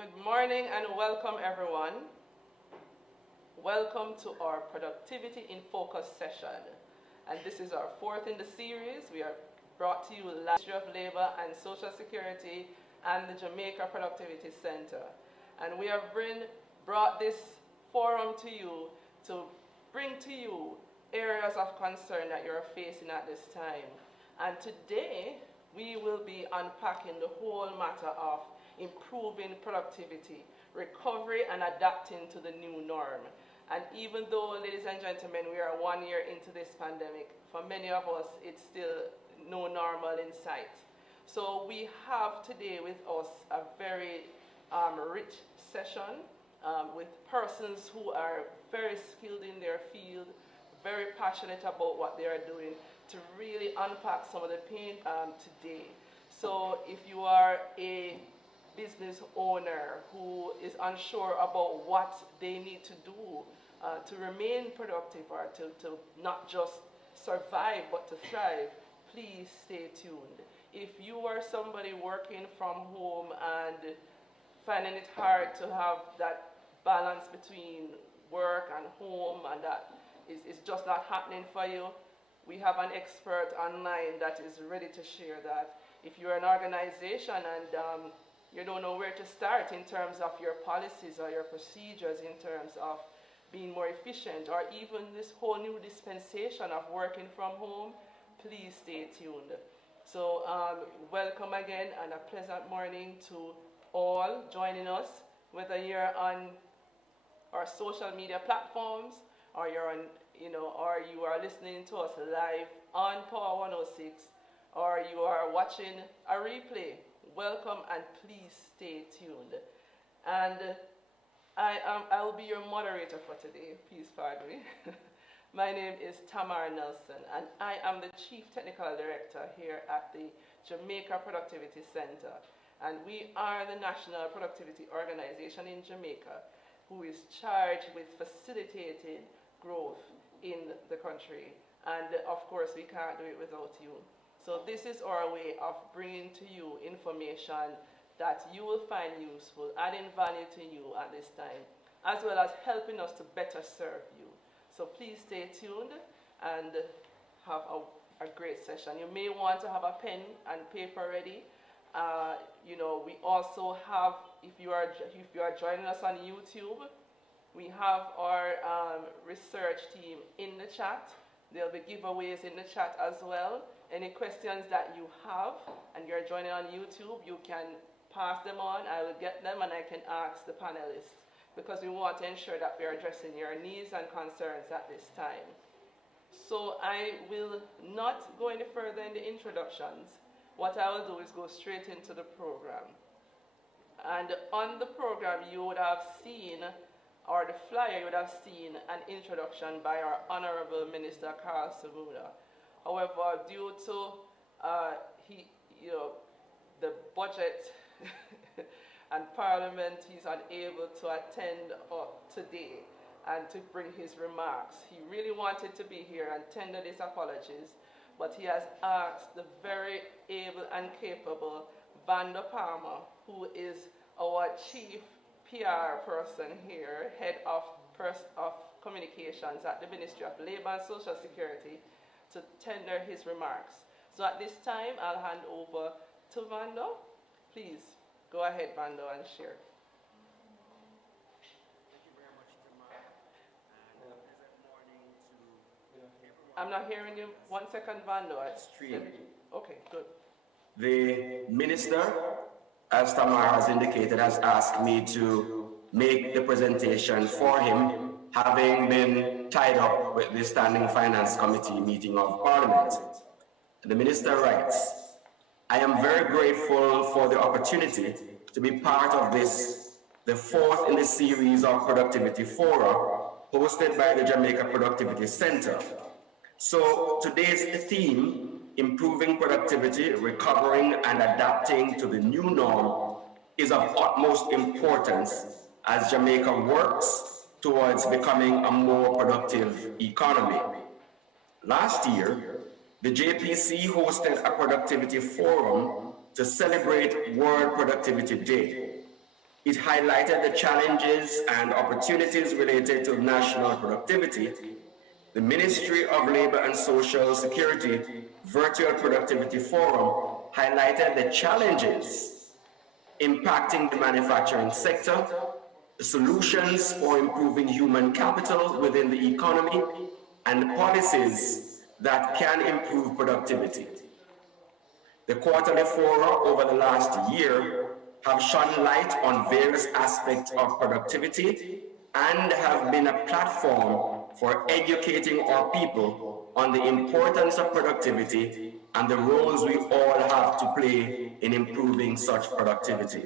Good morning and welcome everyone. Welcome to our Productivity in Focus session. And this is our fourth in the series. We are brought to you by the Ministry of Labor and Social Security and the Jamaica Productivity Center. And we have brought this forum to you to bring to you areas of concern that you're facing at this time. And today, we will be unpacking the whole matter of improving productivity, recovery, and adapting to the new norm. And even though, ladies and gentlemen, we are 1 year into this pandemic, for many of us, it's still no normal in sight. So we have today with us a very rich session with persons who are very skilled in their field, very passionate about what they are doing, to really unpack some of the pain today. So if you are a business owner who is unsure about what they need to do to remain productive or to not just survive but to thrive, please stay tuned. If you are somebody working from home and finding it hard to have that balance between work and home and that is just not happening for you, we have an expert online that is ready to share that. If you're an organization and you don't know where to start in terms of your policies or your procedures in terms of being more efficient, or even this whole new dispensation of working from home, please stay tuned. So welcome again and a pleasant morning to all joining us, whether you're on our social media platforms or you're on, or you are listening to us live on Power 106, or you are watching a replay. Welcome and please stay tuned. And I will be your moderator for today. Please pardon me. My name is Tamara Nelson, and I am the Chief Technical Director here at the Jamaica Productivity Center. And we are the national productivity organization in Jamaica who is charged with facilitating growth in the country. And of course, we can't do it without you. So this is our way of bringing to you information that you will find useful, adding value to you at this time, as well as helping us to better serve you. So please stay tuned and have a great session. You may want to have a pen and paper ready. We also have, if you are joining us on YouTube, we have our research team in the chat. There'll be giveaways in the chat as well. Any questions that you have and you're joining on YouTube, you can pass them on. I will get them and I can ask the panelists, because we want to ensure that we are addressing your needs and concerns at this time. So I will not go any further in the introductions. What I will do is go straight into the program. And on the program you would have seen, or the flyer you would have seen, an introduction by our Honorable Minister Carl Samuda. However, due to the budget and Parliament, he's unable to attend today and to bring his remarks. He really wanted to be here and tendered his apologies, but he has asked the very able and capable Vanda Palmer, who is our chief PR person here, head of communications at the Ministry of Labor and Social Security, to tender his remarks. So at this time, I'll hand over to Vando. Please go ahead, Vando, and share. Thank you very much, Tamara. And a pleasant morning to everyone. I'm not hearing you. 1 second, Vando. Stream. Okay, good. The minister, as Tamara has indicated, has asked me to make the presentation for him, having been tied up with the Standing Finance Committee meeting of Parliament. The minister writes, I am very grateful for the opportunity to be part of this, the fourth in the series of productivity fora hosted by the Jamaica Productivity Center. So today's theme, improving productivity, recovering and adapting to the new norm, is of utmost importance as Jamaica works towards becoming a more productive economy. Last year, the JPC hosted a productivity forum to celebrate World Productivity Day. It highlighted the challenges and opportunities related to national productivity. The Ministry of Labor and Social Security Virtual Productivity Forum highlighted the challenges impacting the manufacturing sector, the solutions for improving human capital within the economy, and policies that can improve productivity. The quarterly fora over the last year have shone light on various aspects of productivity and have been a platform for educating our people on the importance of productivity and the roles we all have to play in improving such productivity.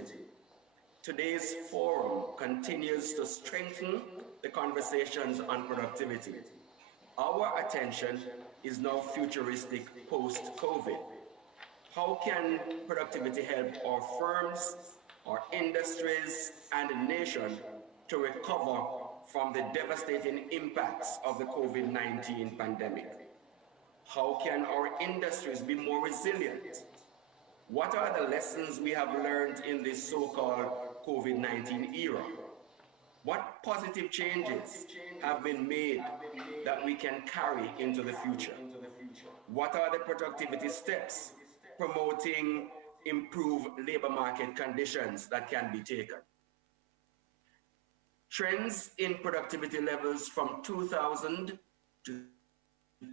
Today's forum continues to strengthen the conversations on productivity. Our attention is now futuristic post-COVID. How can productivity help our firms, our industries, and the nation to recover from the devastating impacts of the COVID-19 pandemic? How can our industries be more resilient? What are the lessons we have learned in this so-called COVID-19 era? What positive changes have been made that we can carry into the future? What are the productivity steps promoting improved labor market conditions that can be taken? Trends in productivity levels from 2000 to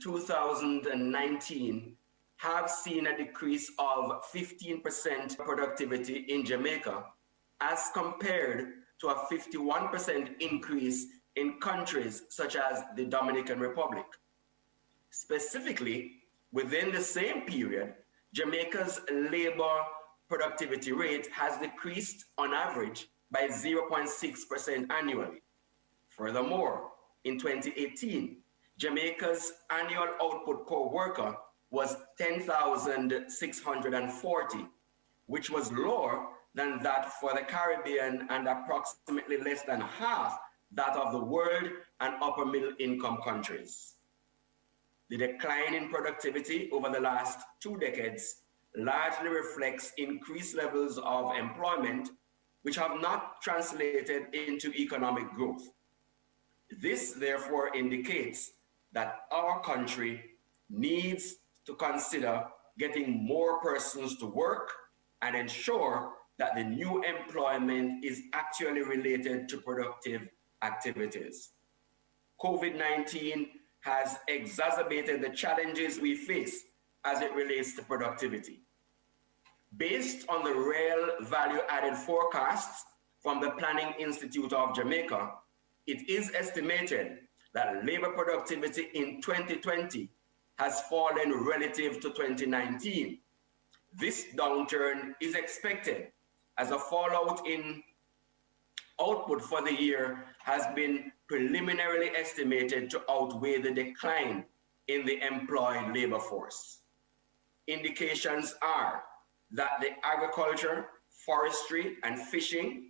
2019 have seen a decrease of 15% productivity in Jamaica as compared to a 51% increase in countries such as the Dominican Republic. Specifically, within the same period, Jamaica's labor productivity rate has decreased on average by 0.6% annually. Furthermore, in 2018, Jamaica's annual output per worker was 10,640, which was lower than that for the Caribbean and approximately less than half that of the world and upper middle income countries. The decline in productivity over the last 2 decades largely reflects increased levels of employment, which have not translated into economic growth. This therefore indicates that our country needs to consider getting more persons to work and ensure that the new employment is actually related to productive activities. COVID-19 has exacerbated the challenges we face as it relates to productivity. Based on the real value-added forecasts from the Planning Institute of Jamaica, it is estimated that labor productivity in 2020 has fallen relative to 2019. This downturn is expected as a fallout in output for the year has been preliminarily estimated to outweigh the decline in the employed labor force. Indications are that the agriculture, forestry and fishing,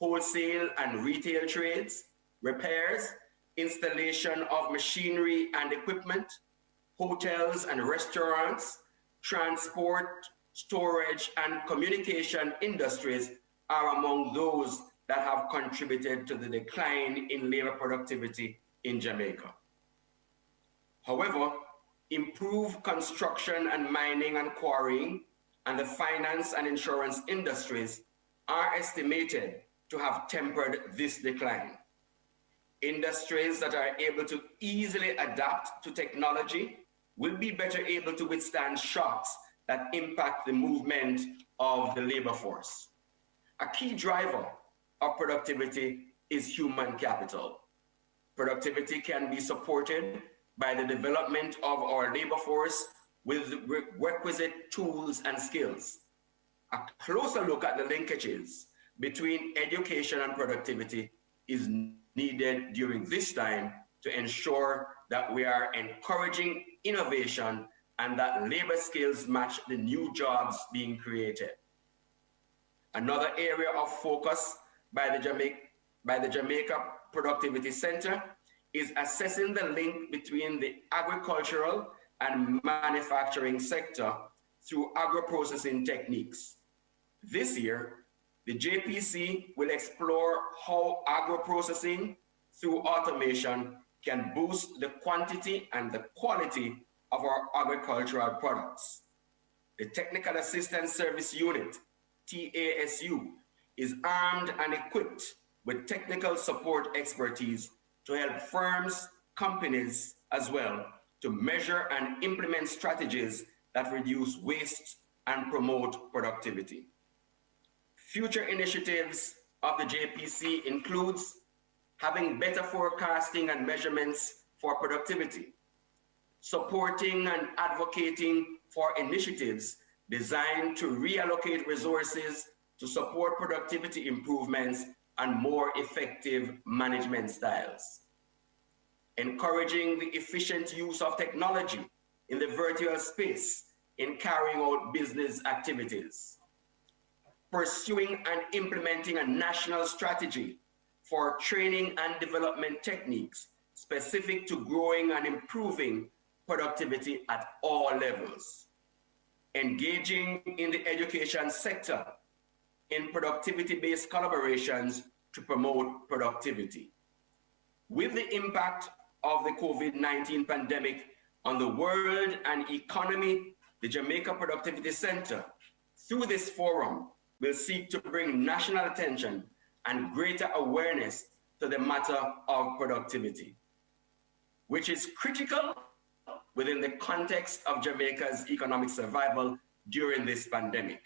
wholesale and retail trades, repairs, installation of machinery and equipment, hotels and restaurants, transport, storage and communication industries are among those that have contributed to the decline in labor productivity in Jamaica. However, improved construction and mining and quarrying and the finance and insurance industries are estimated to have tempered this decline. Industries that are able to easily adapt to technology will be better able to withstand shocks that impact the movement of the labor force. A key driver of productivity is human capital. Productivity can be supported by the development of our labor force with requisite tools and skills. A closer look at the linkages between education and productivity is needed during this time to ensure that we are encouraging innovation and that labor skills match the new jobs being created. Another area of focus by the Jamaica Productivity Center is assessing the link between the agricultural and manufacturing sector through agro-processing techniques. This year, The JPC will explore how agro-processing through automation can boost the quantity and the quality of our agricultural products. The Technical Assistance Service Unit, TASU, is armed and equipped with technical support expertise to help firms, companies as well, to measure and implement strategies that reduce waste and promote productivity. Future initiatives of the JPC includes having better forecasting and measurements for productivity, supporting and advocating for initiatives designed to reallocate resources to support productivity improvements and more effective management styles, encouraging the efficient use of technology in the virtual space in carrying out business activities, pursuing and implementing a national strategy for training and development techniques specific to growing and improving productivity at all levels, engaging in the education sector in productivity-based collaborations to promote productivity. With the impact of the COVID-19 pandemic on the world and economy, the Jamaica Productivity Center, through this forum, will seek to bring national attention and greater awareness to the matter of productivity, which is critical within the context of Jamaica's economic survival during this pandemic.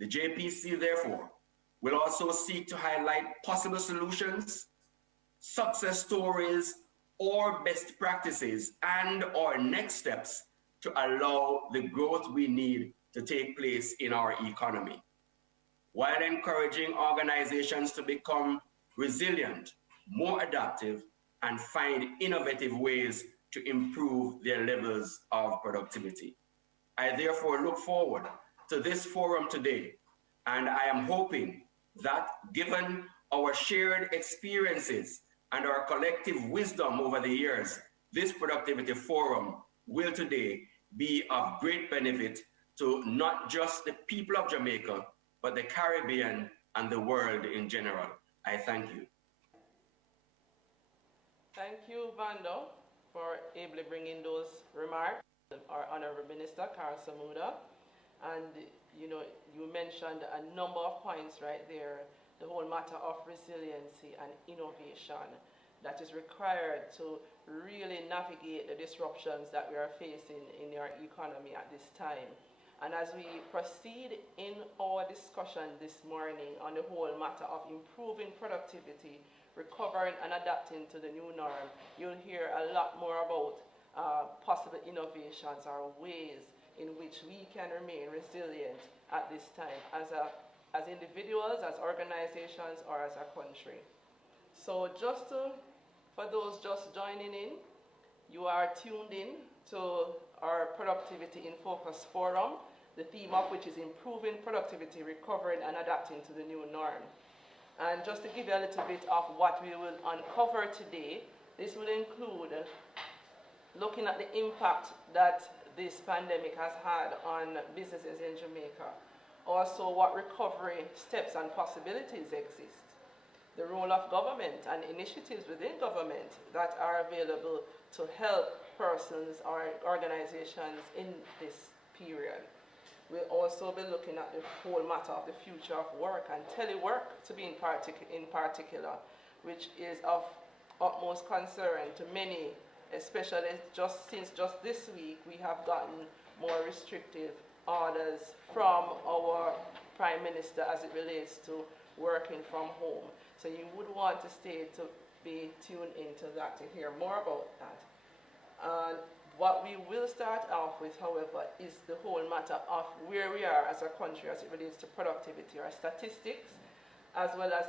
The JPC, therefore, will also seek to highlight possible solutions, success stories, or best practices and/or next steps to allow the growth we need to take place in our economy, while encouraging organizations to become resilient, more adaptive, and find innovative ways to improve their levels of productivity. I therefore look forward to this forum today, and I am hoping that given our shared experiences and our collective wisdom over the years, this productivity forum will today be of great benefit to not just the people of Jamaica, but the Caribbean and the world in general. I thank you. Thank you, Vando, for ably bringing those remarks. Our Honorable Minister, Carl Samuda, and you mentioned a number of points right there, the whole matter of resiliency and innovation that is required to really navigate the disruptions that we are facing in our economy at this time. And as we proceed in our discussion this morning on the whole matter of improving productivity, recovering and adapting to the new norm, you'll hear a lot more about possible innovations or ways in which we can remain resilient at this time as individuals, as organizations, or as a country. So for those just joining in, you are tuned in to our Productivity in Focus Forum, the theme of which is improving productivity, recovering and adapting to the new norm. And just to give you a little bit of what we will uncover today, this will include looking at the impact that this pandemic has had on businesses in Jamaica. Also, what recovery steps and possibilities exist. The role of government and initiatives within government that are available to help persons or organizations in this period. We'll also be looking at the whole matter of the future of work and telework to be in particular, which is of utmost concern to many, especially since just this week we have gotten more restrictive orders from our Prime Minister as it relates to working from home. So you would want to be tuned into that to hear more about that. What we will start off with, however, is the whole matter of where we are as a country as it relates to productivity or statistics, as well as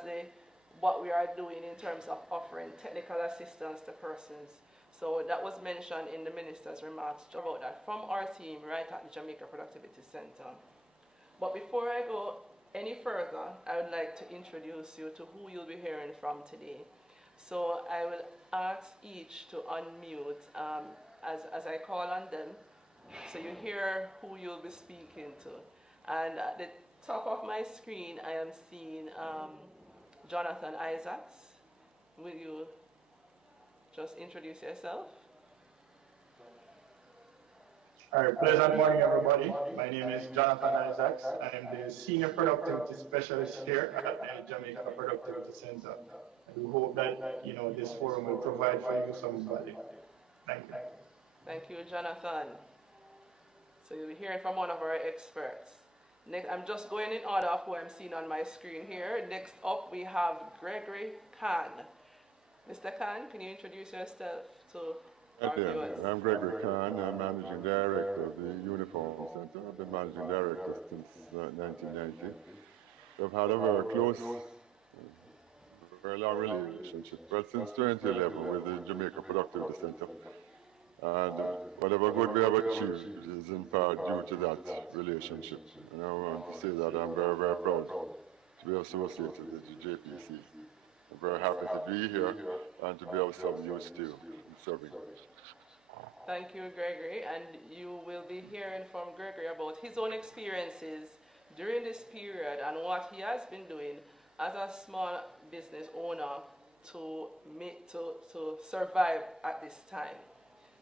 what we are doing in terms of offering technical assistance to persons. So that was mentioned in the Minister's remarks about that from our team right at the Jamaica Productivity Center. But before I go any further, I would like to introduce you to who you'll be hearing from today. So I will ask each to unmute as I call on them, so you hear who you'll be speaking to. And at the top of my screen, I am seeing Jonathan Isaacs. Will you just introduce yourself? All right, pleasant morning, everybody. My name is Jonathan Isaacs. I am the Senior Productivity Specialist here at the Jamaica Productivity Center. I do hope that, this forum will provide for you some value. Thank you. Thank you, Jonathan. So you'll be hearing from one of our experts. Next, I'm just going in order of who I'm seeing on my screen here. Next up, we have Gregory Khan. Mr. Khan, can you introduce yourself to our viewers? I'm Gregory Khan. I'm Managing Director of the Uniform Center. I've been Managing Director since 1990. I've had a very close, very long relationship, well, since 2011 with the Jamaica Productivity Center. And whatever good we have achieved is in part due to that relationship. And I want to say that I'm very, very proud to be associated with the JPC. I'm very happy to be here and to be of some use to serving. Thank you, Gregory. And you will be hearing from Gregory about his own experiences during this period and what he has been doing as a small business owner to survive at this time.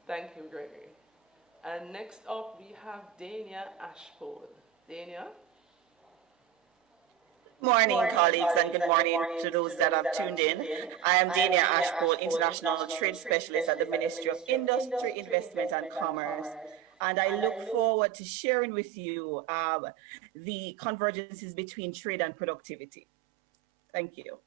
Thank you, Gregory. And next up, we have Dania Ashpole. Dania? Good morning, colleagues, and good morning to those that have tuned in. I am Dania Ashpole, International Trade Specialist at the Ministry of Industry, Investment and Commerce. And I look forward to sharing with you the convergences between trade and productivity. Thank you.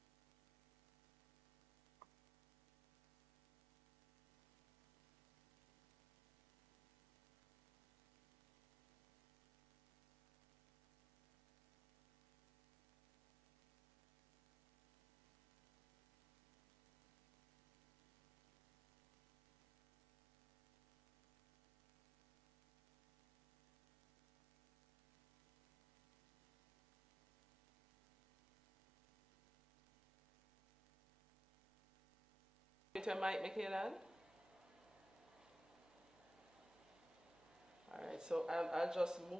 Your mic, Michaela. All right, so I'll just move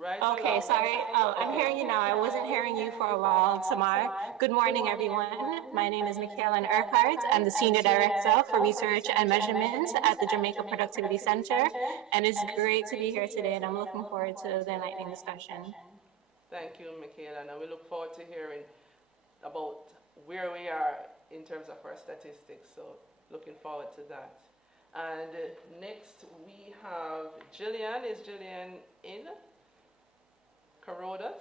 right Okay, along. sorry. I'm hearing you now. I wasn't hearing you for a while, Tamar. Good morning, everyone. My name is Michaela Urquhart. I'm the Senior Director for Research and Measurement at the Jamaica Productivity Center, and it's great to be here today, and I'm looking forward to the enlightening discussion. Thank you, Michaela, and we look forward to hearing about where we are in terms of our statistics, so looking forward to that. And next we have Jillian. Is Jillian in? Carrodus?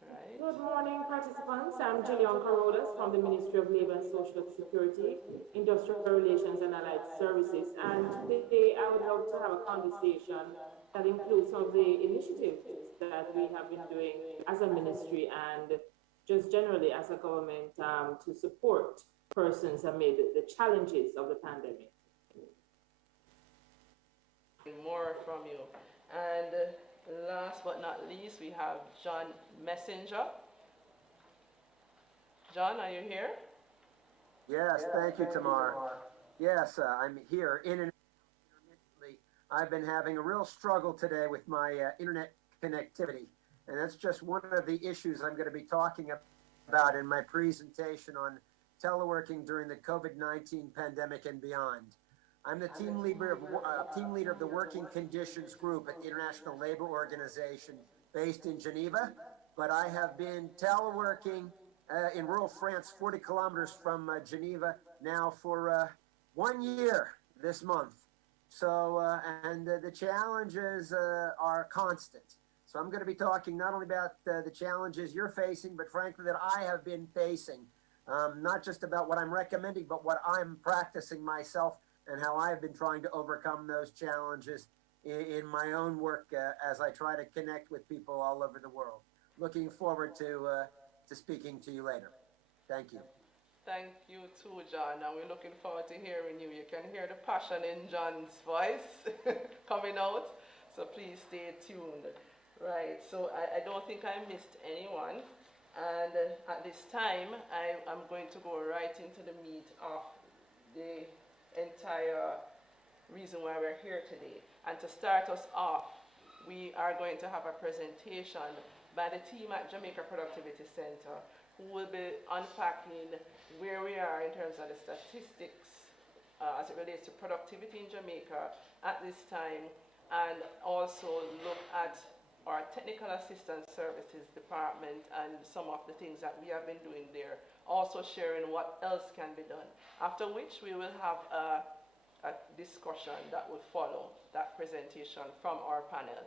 Right. Good morning, participants. I'm Jillian Carrodus from the Ministry of Labour and Social Security, Industrial Relations and Allied Services. And today I would love to have a conversation that includes some of the initiatives that we have been doing as a ministry and just generally as a government to support persons amid the challenges of the pandemic. More from you. And last but not least, we have John Messenger. John, are you here? Yes, thank you, Tamar. Yes, I'm here in and intermittently. I've been having a real struggle today with my internet connectivity. And that's just one of the issues I'm going to be talking about in my presentation on teleworking during the COVID-19 pandemic and beyond. I'm the team leader of the Working Conditions Group at the International Labor Organization based in Geneva, but I have been teleworking in rural France, 40 kilometers from Geneva now for 1 year this month. So, and the challenges are constant. So I'm going to be talking not only about the challenges you're facing, but frankly that I have been facing, not just about what I'm recommending, but what I'm practicing myself and how I've been trying to overcome those challenges in my own work as I try to connect with people all over the world. Looking forward to speaking to you later. Thank you. Thank you too, John. And we're looking forward to hearing you. You can hear the passion in John's voice coming out. So please stay tuned. Right, so I don't think I missed anyone. And at this time, I'm going to go right into the meat of the entire reason why we're here today. And to start us off, we are going to have a presentation by the team at Jamaica Productivity Center, who will be unpacking where we are in terms of the statistics as it relates to productivity in Jamaica at this time, and also look at our technical assistance services department and some of the things that we have been doing there, also sharing what else can be done. After which we will have a discussion that will follow that presentation from our panel.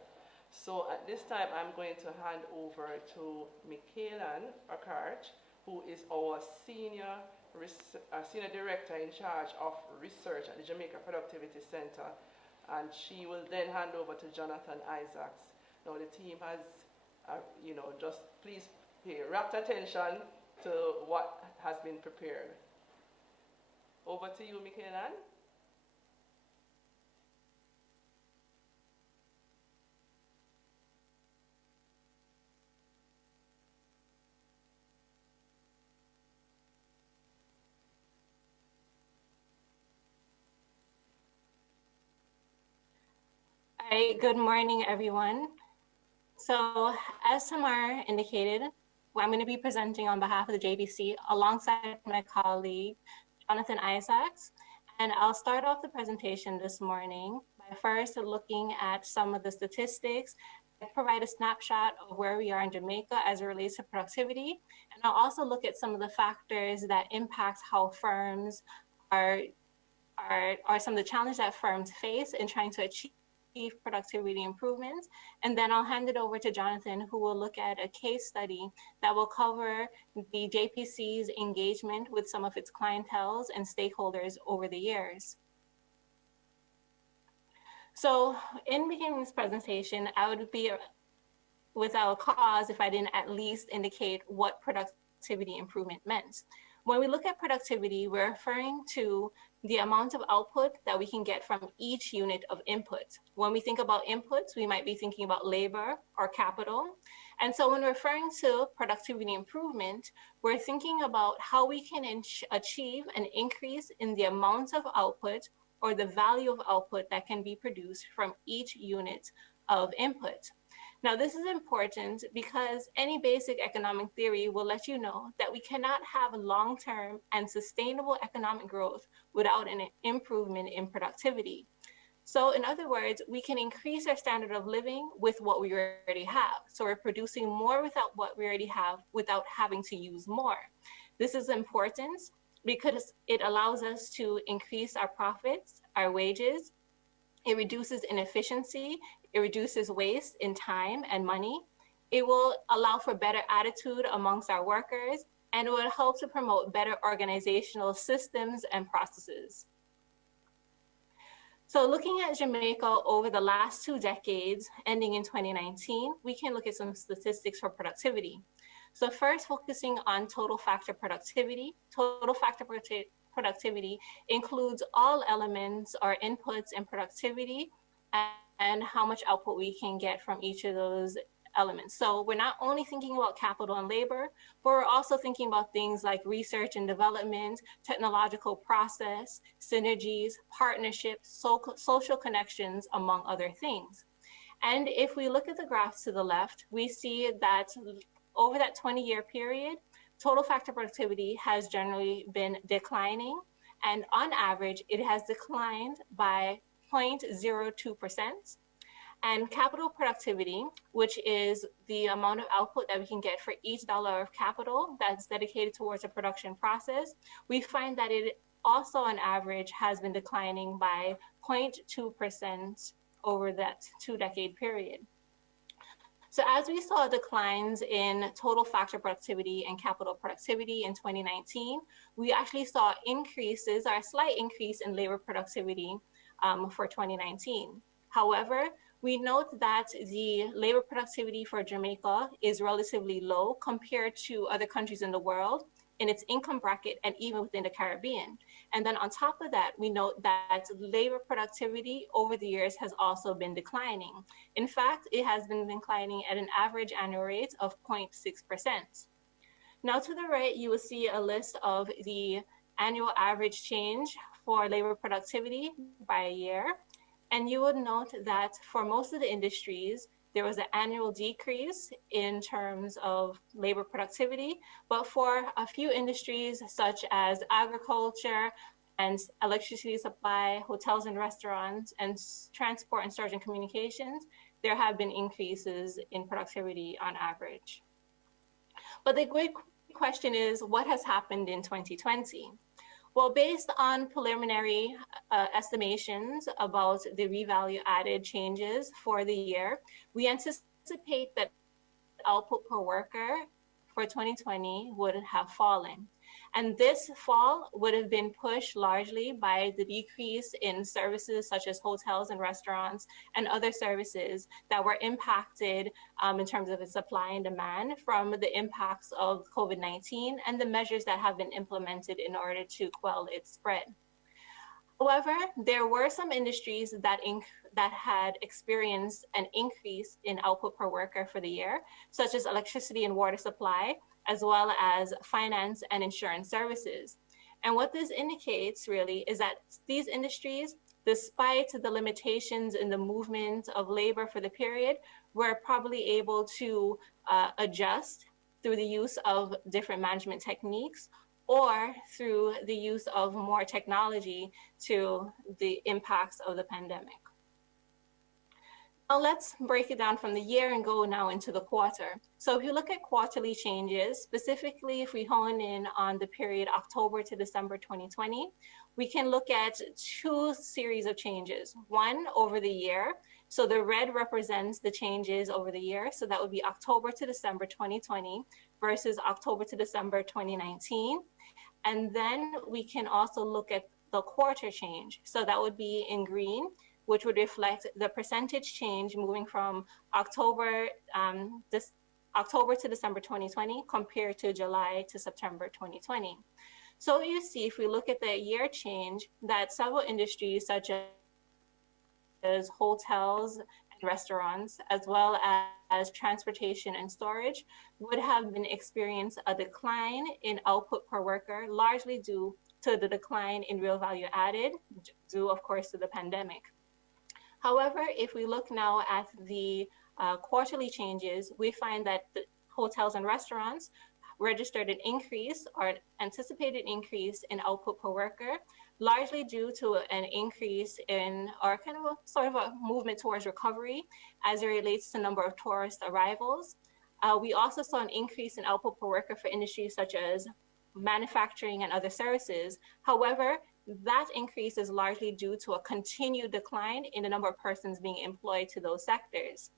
So at this time, I'm going to hand over to Michaelan Urquhart, who is our senior director in charge of research at the Jamaica Productivity Center, and she will then hand over to Jonathan Isaacs. Now the team has, just please pay rapt attention to what has been prepared. Over to you, Michaelan. All right, good morning, everyone. So as Tamar indicated, I'm going to be presenting on behalf of the JPC alongside my colleague, Jonathan Isaacs. And I'll start off the presentation this morning by first looking at some of the statistics, provide a snapshot of where we are in Jamaica as it relates to productivity. And I'll also look at some of the factors that impact how firms are some of the challenges that firms face in trying to achieve productivity improvements. And then I'll hand it over to Jonathan, who will look at a case study that will cover the JPC's engagement with some of its clienteles and stakeholders over the years. So in beginning this presentation, I would be without cause if I didn't at least indicate what productivity improvement meant. When we look at productivity, we're referring to the amount of output that we can get from each unit of input. When we think about inputs, we might be thinking about labor or capital. And so when referring to productivity improvement, we're thinking about how we can achieve an increase in the amount of output or the value of output that can be produced from each unit of input. Now, this is important because any basic economic theory will let you know that we cannot have long-term and sustainable economic growth without an improvement in productivity. So in other words, we can increase our standard of living with what we already have. So we're producing more without what we already have without having to use more. This is important because it allows us to increase our profits, our wages. It reduces inefficiency. It reduces waste in time and money. It will allow for better attitude amongst our workers, and it will help to promote better organizational systems and processes. So looking at Jamaica over the last 2 decades, ending in 2019, we can look at some statistics for productivity. So first, focusing on total factor productivity. Total factor productivity includes all elements or inputs in productivity and how much output we can get from each of those elements. So we're not only thinking about capital and labor, but we're also thinking about things like research and development, technological process, synergies, partnerships, social connections, among other things. And if we look at the graphs to the left, we see that over that 20-year period, total factor productivity has generally been declining. And on average, it has declined by 0.02%. And capital productivity, which is the amount of output that we can get for each dollar of capital that's dedicated towards a production process, we find that it also on average has been declining by 0.2% over that 2-decade period. So as we saw declines in total factor productivity and capital productivity in 2019, we actually saw increases, or a slight increase in labor productivity for 2019. However, we note that the labor productivity for Jamaica is relatively low compared to other countries in the world in its income bracket and even within the Caribbean. And then on top of that, we note that labor productivity over the years has also been declining. In fact, it has been declining at an average annual rate of 0.6%. Now to the right, you will see a list of the annual average change for labor productivity by year. And you would note that for most of the industries, there was an annual decrease in terms of labor productivity, but for a few industries such as agriculture and electricity supply, hotels and restaurants, and transport and storage and communications, there have been increases in productivity on average. But the great question is, what has happened in 2020? Well, based on preliminary estimations about the revalue added changes for the year, we anticipate that output per worker for 2020 would have fallen. And this fall would have been pushed largely by the decrease in services such as hotels and restaurants and other services that were impacted in terms of its supply and demand from the impacts of COVID-19 and the measures that have been implemented in order to quell its spread. However, there were some industries that had experienced an increase in output per worker for the year, such as electricity and water supply, as well as finance and insurance services. And what this indicates really is that these industries, despite the limitations in the movement of labor for the period, were probably able to adjust through the use of different management techniques or through the use of more technology to the impacts of the pandemic. Now let's break it down from the year and go now into the quarter. So if you look at quarterly changes, specifically if we hone in on the period October to December 2020, we can look at two series of changes. One over the year. So the red represents the changes over the year. So that would be October to December 2020 versus October to December 2019. And then we can also look at the quarter change. So that would be in green, which would reflect the percentage change moving from October to December 2020 compared to July to September 2020. So you see, if we look at the year change, that several industries such as hotels and restaurants, as well as transportation and storage, would have been experienced a decline in output per worker, largely due to the decline in real value added, due of course to the pandemic. However, if we look now at the quarterly changes, we find that the hotels and restaurants registered an increase or anticipated increase in output per worker, largely due to an increase in, or kind of a sort of a movement towards recovery as it relates to number of tourist arrivals. We also saw an increase in output per worker for industries such as manufacturing and other services. However, that increase is largely due to a continued decline in the number of persons being employed to those sectors.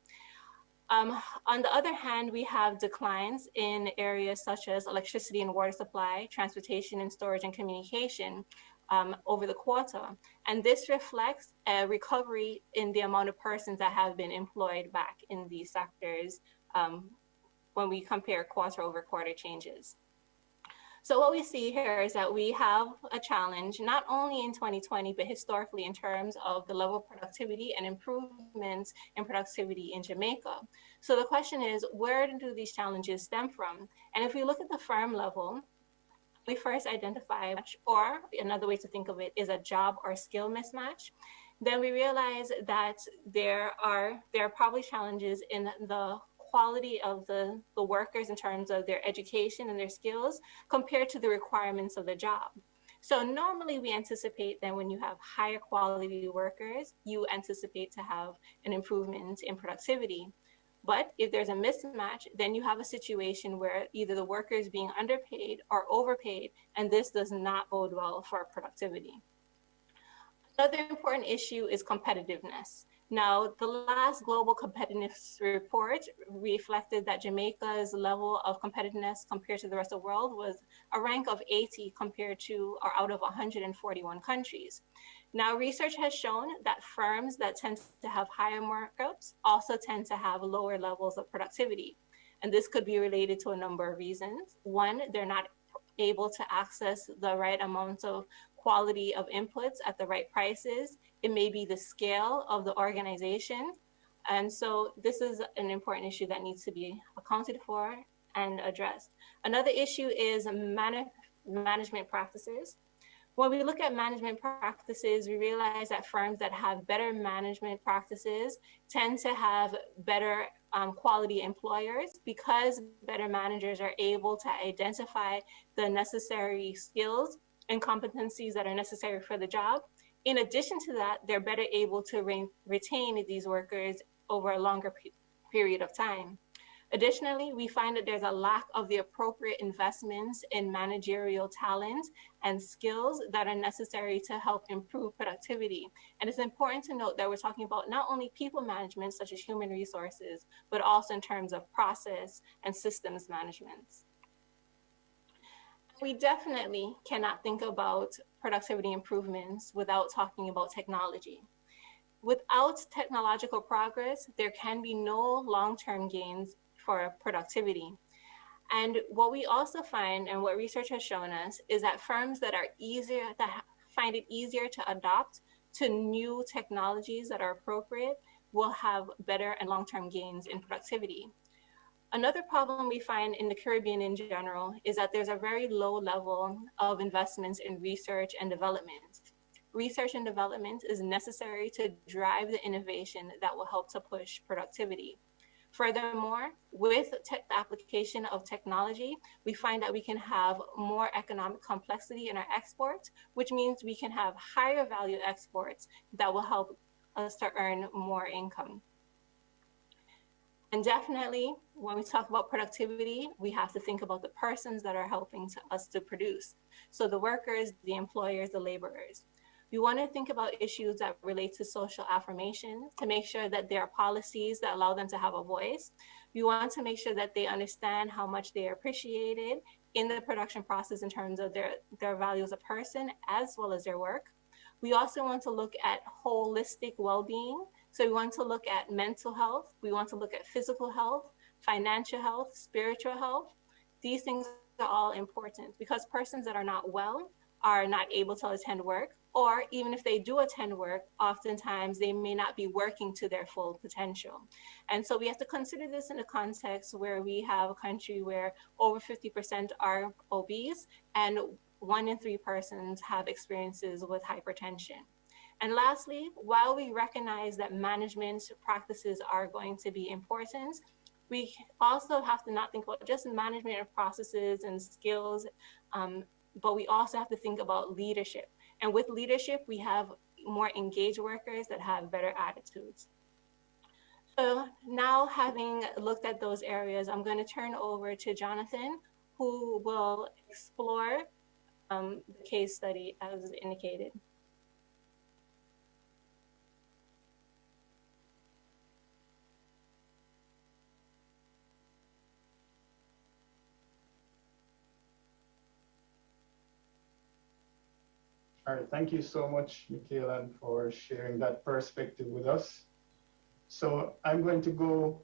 On the other hand, we have declines in areas such as electricity and water supply, transportation and storage and communication over the quarter. And this reflects a recovery in the amount of persons that have been employed back in these sectors when we compare quarter over quarter changes. So what we see here is that we have a challenge, not only in 2020, but historically in terms of the level of productivity and improvements in productivity in Jamaica. So the question is, where do these challenges stem from? And if we look at the firm level, we first identify, or another way to think of it is a job or skill mismatch. Then we realize that there are probably challenges in the quality of the workers in terms of their education and their skills compared to the requirements of the job. So normally we anticipate that when you have higher quality workers, you anticipate to have an improvement in productivity. But if there's a mismatch, then you have a situation where either the worker is being underpaid or overpaid, and this does not bode well for productivity. Another important issue is competitiveness. Now, the last global competitiveness report reflected that Jamaica's level of competitiveness compared to the rest of the world was a rank of 80 compared to, or out of 141 countries. Now, research has shown that firms that tend to have higher markups also tend to have lower levels of productivity. And this could be related to a number of reasons. One, they're not able to access the right amount of quality of inputs at the right prices. It may be the scale of the organization. And so this is an important issue that needs to be accounted for and addressed. Another issue is management practices. When we look at management practices, we realize that firms that have better management practices tend to have better quality employers, because better managers are able to identify the necessary skills and competencies that are necessary for the job. In addition to that, they're better able to retain these workers over a longer period of time. Additionally, we find that there's a lack of the appropriate investments in managerial talent and skills that are necessary to help improve productivity. And it's important to note that we're talking about not only people management, such as human resources, but also in terms of process and systems management. We definitely cannot think about productivity improvements without talking about technology. Without technological progress, there can be no long-term gains for productivity. And what we also find, and what research has shown us, is that firms that are find it easier to adopt to new technologies that are appropriate will have better and long-term gains in productivity. Another problem we find in the Caribbean in general is that there's a very low level of investments in research and development. Research and development is necessary to drive the innovation that will help to push productivity. Furthermore, with the application of technology, we find that we can have more economic complexity in our exports, which means we can have higher value exports that will help us to earn more income. And definitely, when we talk about productivity, we have to think about the persons that are helping us to produce. So the workers, the employers, the laborers. We want to think about issues that relate to social affirmation to make sure that there are policies that allow them to have a voice. We want to make sure that they understand how much they are appreciated in the production process in terms of their value as a person as well as their work. We also want to look at holistic well-being. So we want to look at mental health. We want to look at physical health, financial health, spiritual health. These things are all important because persons that are not well are not able to attend work, or even if they do attend work, oftentimes they may not be working to their full potential. And so we have to consider this in a context where we have a country where over 50% are obese and 1 in 3 persons have experiences with hypertension. And lastly, while we recognize that management practices are going to be important, we also have to not think about just management of processes and skills, but we also have to think about leadership. And with leadership, we have more engaged workers that have better attitudes. So now, having looked at those areas, I'm going to turn over to Jonathan, who will explore the case study as indicated. All right, thank you so much, Michaela, for sharing that perspective with us. So I'm going to go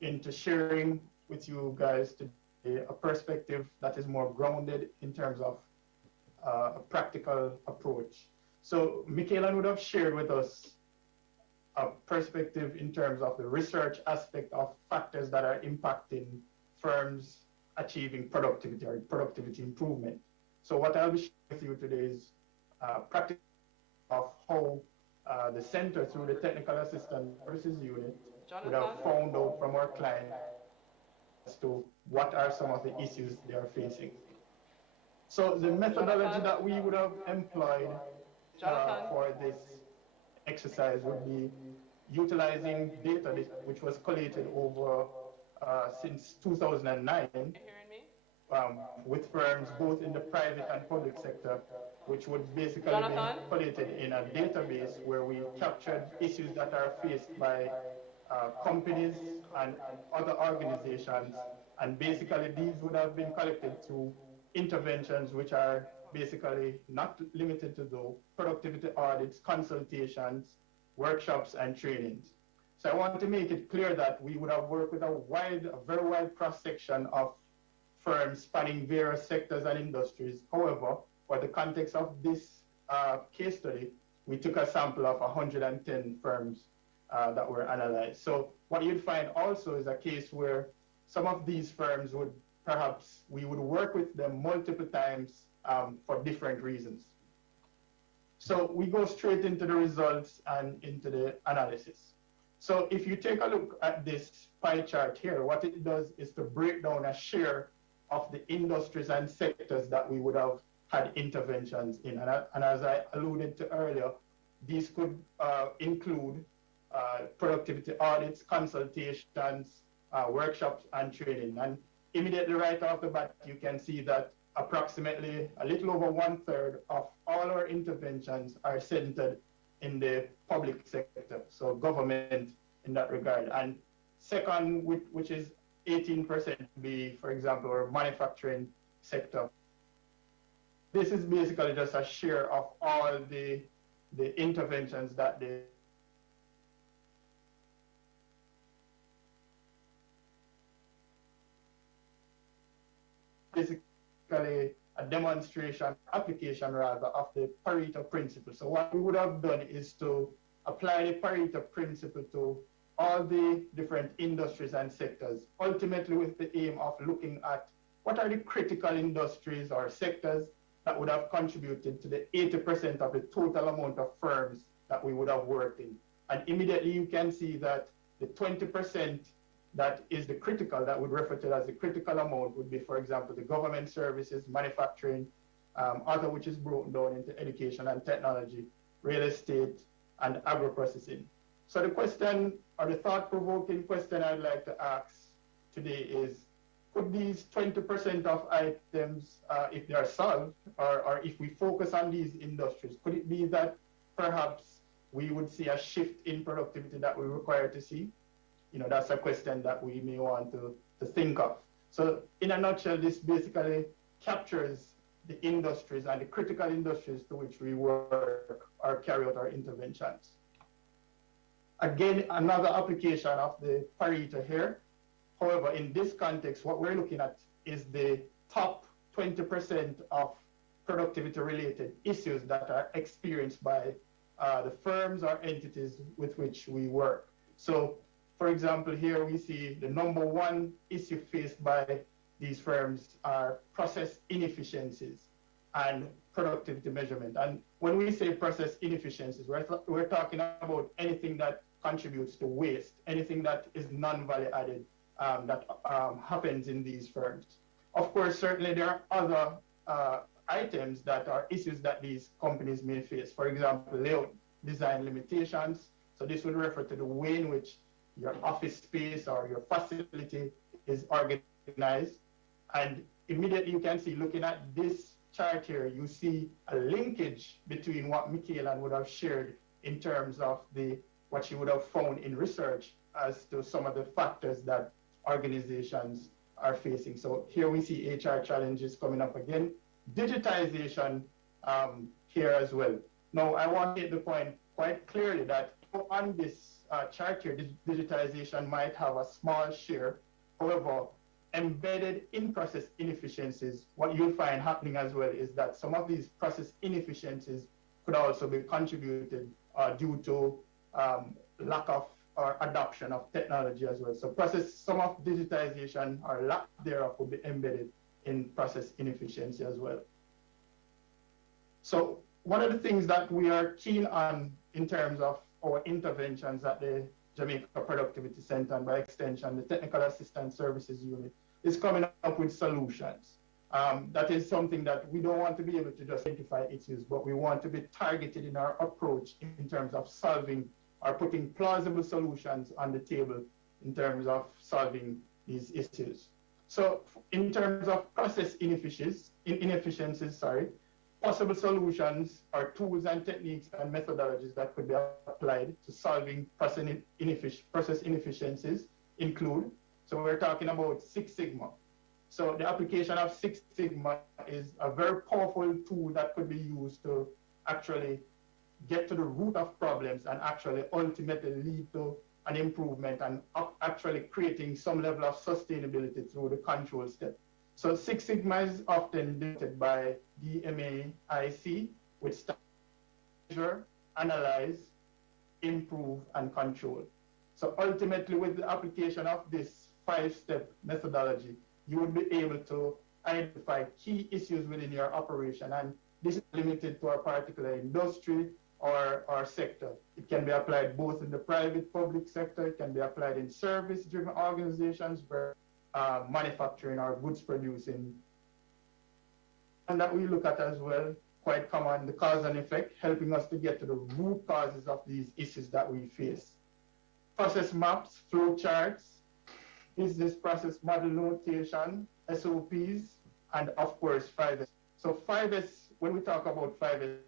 into sharing with you guys today a perspective that is more grounded in terms of a practical approach. So Michaela would have shared with us a perspective in terms of the research aspect of factors that are impacting firms achieving productivity or productivity improvement. So what I'll be sharing with you today is practice of how the center through the technical assistance services unit would have found out from our client as to what are some of the issues they are facing. So the methodology that we would have employed for this exercise would be utilizing data which was collated over since 2009 with firms both in the private and public sector, which would basically be collated in a database where we captured issues that are faced by companies and other organizations. And basically these would have been collected through interventions which are basically not limited to the productivity audits, consultations, workshops, and trainings. So I want to make it clear that we would have worked with a very wide cross-section of firms spanning various sectors and industries. However, for the context of this case study, we took a sample of 110 firms that were analyzed. So what you'd find also is a case where some of these firms would perhaps, we would work with them multiple times for different reasons. So we go straight into the results and into the analysis. So if you take a look at this pie chart here, what it does is to break down a share of the industries and sectors that we would have had interventions in. And as I alluded to earlier, these could include productivity audits, consultations, workshops, and training. And immediately right off the bat, you can see that approximately a little over 1/3 of all our interventions are centered in the public sector, so government in that regard. And second, which is 18%, be, for example, our manufacturing sector. This is basically just a share of all the interventions that they basically a demonstration, application rather, of the Pareto principle. So what we would have done is to apply the Pareto principle to all the different industries and sectors, ultimately with the aim of looking at what are the critical industries or sectors that would have contributed to the 80% of the total amount of firms that we would have worked in. And immediately you can see that the 20% that is the critical, that would refer to as the critical amount, would be, for example, the government services, manufacturing, other which is broken down into education and technology, real estate, and agro-processing. So the question, or the thought-provoking question I'd like to ask today is, could these 20% of items, if they are solved, or if we focus on these industries, could it be that perhaps we would see a shift in productivity that we require to see? You know, that's a question that we may want to think of. So in a nutshell, this basically captures the industries and the critical industries to which we work or carry out our interventions. Again, another application of the Pareto here. However, in this context, what we're looking at is the top 20% of productivity-related issues that are experienced by the firms or entities with which we work. So, for example, here we see the number one issue faced by these firms are process inefficiencies and productivity measurement. And when we say process inefficiencies, we're talking about anything that contributes to waste, anything that is non-value added that happens in these firms. Of course, certainly there are other items that are issues that these companies may face. For example, layout design limitations. So this would refer to the way in which your office space or your facility is organized. And immediately you can see, looking at this chart here, you see a linkage between what Michaela would have shared in terms of what she would have found in research as to some of the factors that organizations are facing. So here we see HR challenges coming up again. Digitization here as well. Now, I want to make the point quite clearly that on this chart here, digitization might have a small share. However, embedded in process inefficiencies, what you'll find happening as well is that some of these process inefficiencies could also be contributed due to lack of or adoption of technology as well. So some of digitization or lack thereof will be embedded in process inefficiency as well. So one of the things that we are keen on in terms of our interventions at the Jamaica Productivity Center, and by extension, the Technical Assistance Services Unit, is coming up with solutions. That is something that we don't want to be able to just identify issues, but we want to be targeted in our approach in terms of solving or putting plausible solutions on the table in terms of solving these issues. So in terms of process inefficiencies, possible solutions are tools and techniques and methodologies that could be applied to solving process inefficiencies include, so we're talking about Six Sigma. So the application of Six Sigma is a very powerful tool that could be used to actually get to the root of problems and actually ultimately lead to an improvement and actually creating some level of sustainability through the control step. So Six Sigma is often denoted by DMAIC, which stands for measure, analyze, improve, and control. So ultimately, with the application of this 5-step methodology, you would be able to identify key issues within your operation. And this is limited to a particular industry or sector. It can be applied both in the private public sector, it can be applied in service-driven organizations, manufacturing or goods producing. And that we look at as well, quite common, the cause and effect, helping us to get to the root causes of these issues that we face. Process maps, flow charts, business process model notation, SOPs, and of course 5S. So 5S, when we talk about 5S,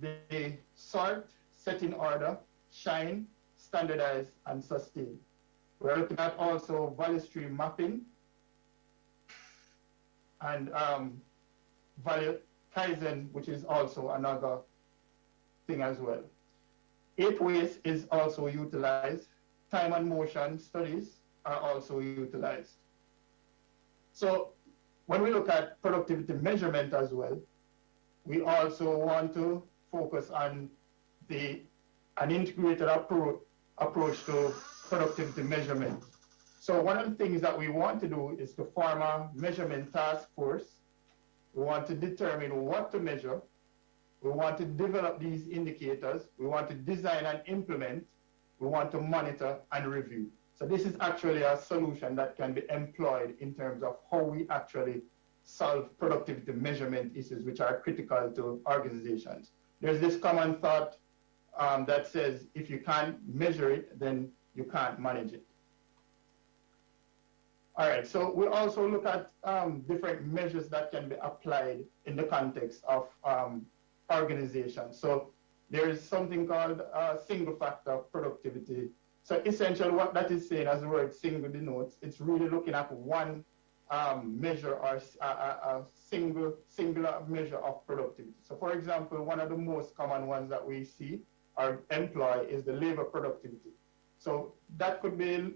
they sort, set in order, shine, standardize, and sustain. We're looking at also value stream mapping and value Kaizen, which is also another thing as well. 8 ways is also utilized. Time and motion studies are also utilized. So when we look at productivity measurement as well, we also want to focus on an integrated approach to productivity measurement. So one of the things that we want to do is to form a measurement task force. We want to determine what to measure. We want to develop these indicators. We want to design and implement. We want to monitor and review. So this is actually a solution that can be employed in terms of how we actually solve productivity measurement issues which are critical to organizations. There's this common thought that says if you can't measure it, then you can't manage it. All right, so we also look at different measures that can be applied in the context of organizations. So there is something called single factor productivity. So essentially what that is saying, as the word single denotes, it's really looking at one measure or a singular measure of productivity. So for example, one of the most common ones that we see or employ is the labor productivity. So that could be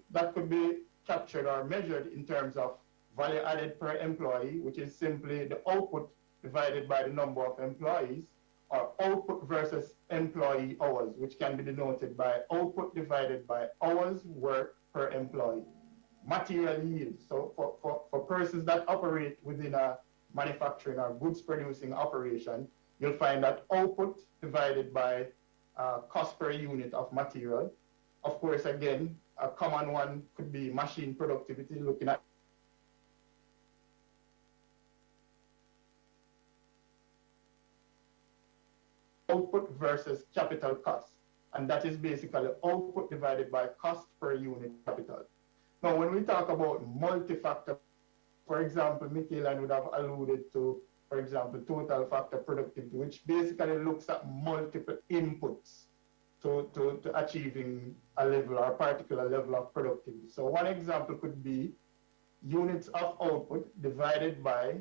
captured or measured in terms of value added per employee, which is simply the output divided by the number of employees, or output versus employee hours, which can be denoted by output divided by hours worked per employee. Material yield. So for persons that operate within a manufacturing or goods producing operation, you'll find that output divided by cost per unit of material. Of course, again, a common one could be machine productivity, looking at output versus capital cost. And that is basically output divided by cost per unit capital. Now, when we talk about multi-factor, for example, Michaela would have alluded to, for example, total factor productivity, which basically looks at multiple inputs to achieving a level or a particular level of productivity. So one example could be units of output divided by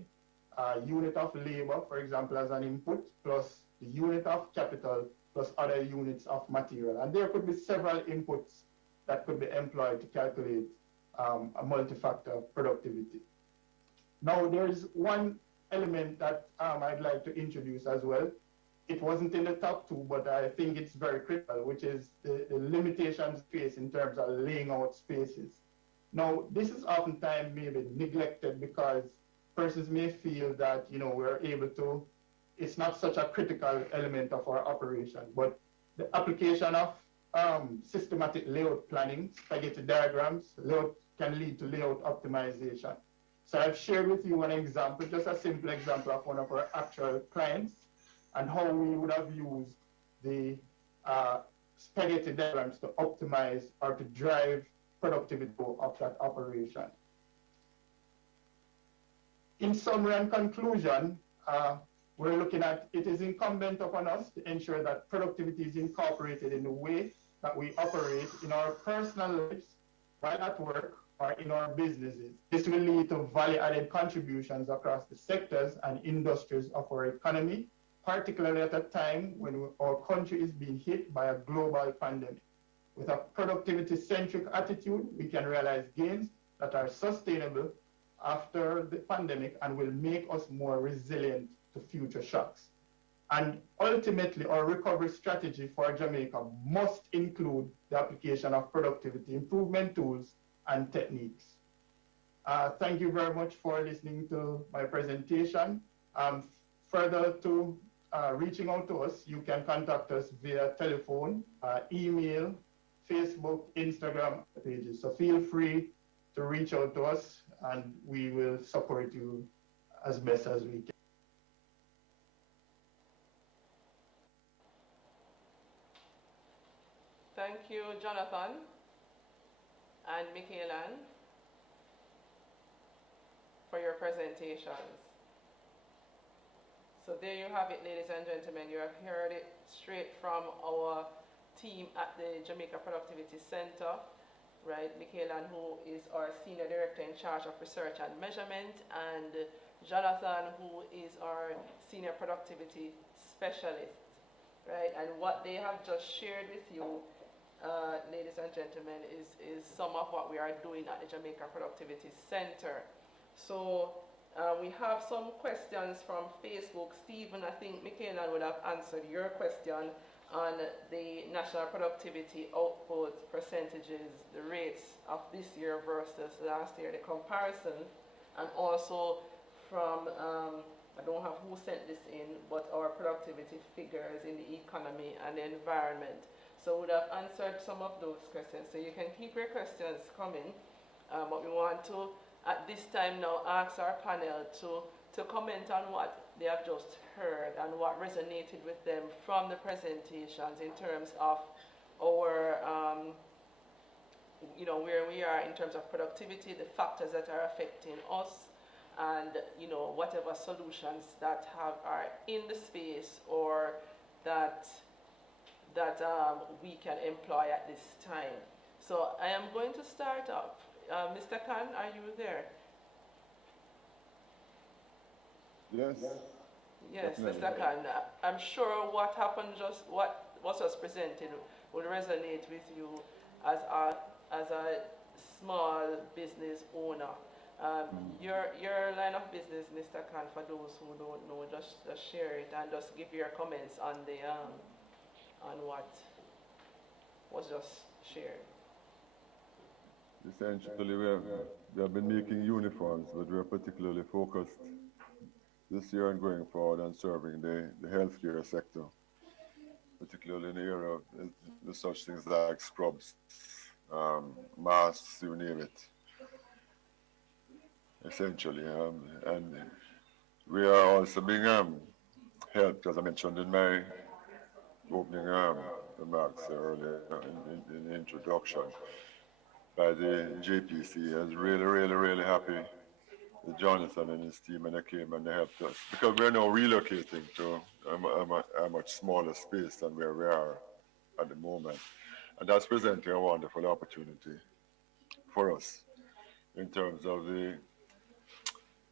unit of labor, for example, as an input, plus the unit of capital, plus other units of material. And there could be several inputs that could be employed to calculate a multi-factor productivity. Now, there's one element that I'd like to introduce as well. It wasn't in the top two, but I think it's very critical, which is the limitations faced in terms of laying out spaces. Now, this is oftentimes maybe neglected because persons may feel that, we're able to, it's not such a critical element of our operation, but the application of systematic layout planning, spaghetti diagrams, layout can lead to layout optimization. So I've shared with you one example, just a simple example of one of our actual clients and how we would have used the spaghetti diagrams to optimize or to drive productivity of that operation. In summary and conclusion, we're looking at it is incumbent upon us to ensure that productivity is incorporated in the way that we operate in our personal lives, while at work, or in our businesses. This will lead to value-added contributions across the sectors and industries of our economy, particularly at a time when our country is being hit by a global pandemic. With a productivity-centric attitude, we can realize gains that are sustainable after the pandemic and will make us more resilient to future shocks. And ultimately, our recovery strategy for Jamaica must include the application of productivity improvement tools and techniques. Thank you very much for listening to my presentation. Further to reaching out to us, you can contact us via telephone, email, Facebook, Instagram pages. So feel free to reach out to us and we will support you as best as we can. Thank you, Jonathan and Michaelan, for your presentations. So there you have it, ladies and gentlemen. You have heard it straight from our team at the Jamaica Productivity Center, right? Michaelan, who is our Senior Director in charge of Research and Measurement, and Jonathan, who is our Senior Productivity Specialist, right? And what they have just shared with you, ladies and gentlemen, is some of what we are doing at the Jamaica Productivity Center. So we have some questions from Facebook. Stephen, I think Michaelan would have answered your question on the national productivity output percentages, the rates of this year versus last year, the comparison, and also from, I don't have who sent this in, but our productivity figures in the economy and the environment. So we would have answered some of those questions. So you can keep your questions coming, but we want to, at this time now, ask our panel to comment on what they have just heard and what resonated with them from the presentations in terms of our, you know, where we are in terms of productivity, the factors that are affecting us, and, you know, whatever solutions that are in the space or that we can employ at this time. So I am going to start up. Mr. Khan, are you there? Yes. Yes, Definitely. Mr. Khan. I'm sure what happened, what was just presented, will resonate with you as a small business owner. Your line of business, Mr. Khan, for those who don't know, just share it and just give your comments on the on what was just shared. Essentially, we have been making uniforms, but we are particularly focused this year and going forward on serving the healthcare sector, particularly in the area of the such things like scrubs, masks, you name it. Essentially, and we are also being helped, as I mentioned in my opening remarks earlier in the introduction, by the JPC. I was really happy with Jonathan and his team, and they came and they helped us, because we're now relocating to a much smaller space than where we are at the moment, and that's presenting a wonderful opportunity for us in terms of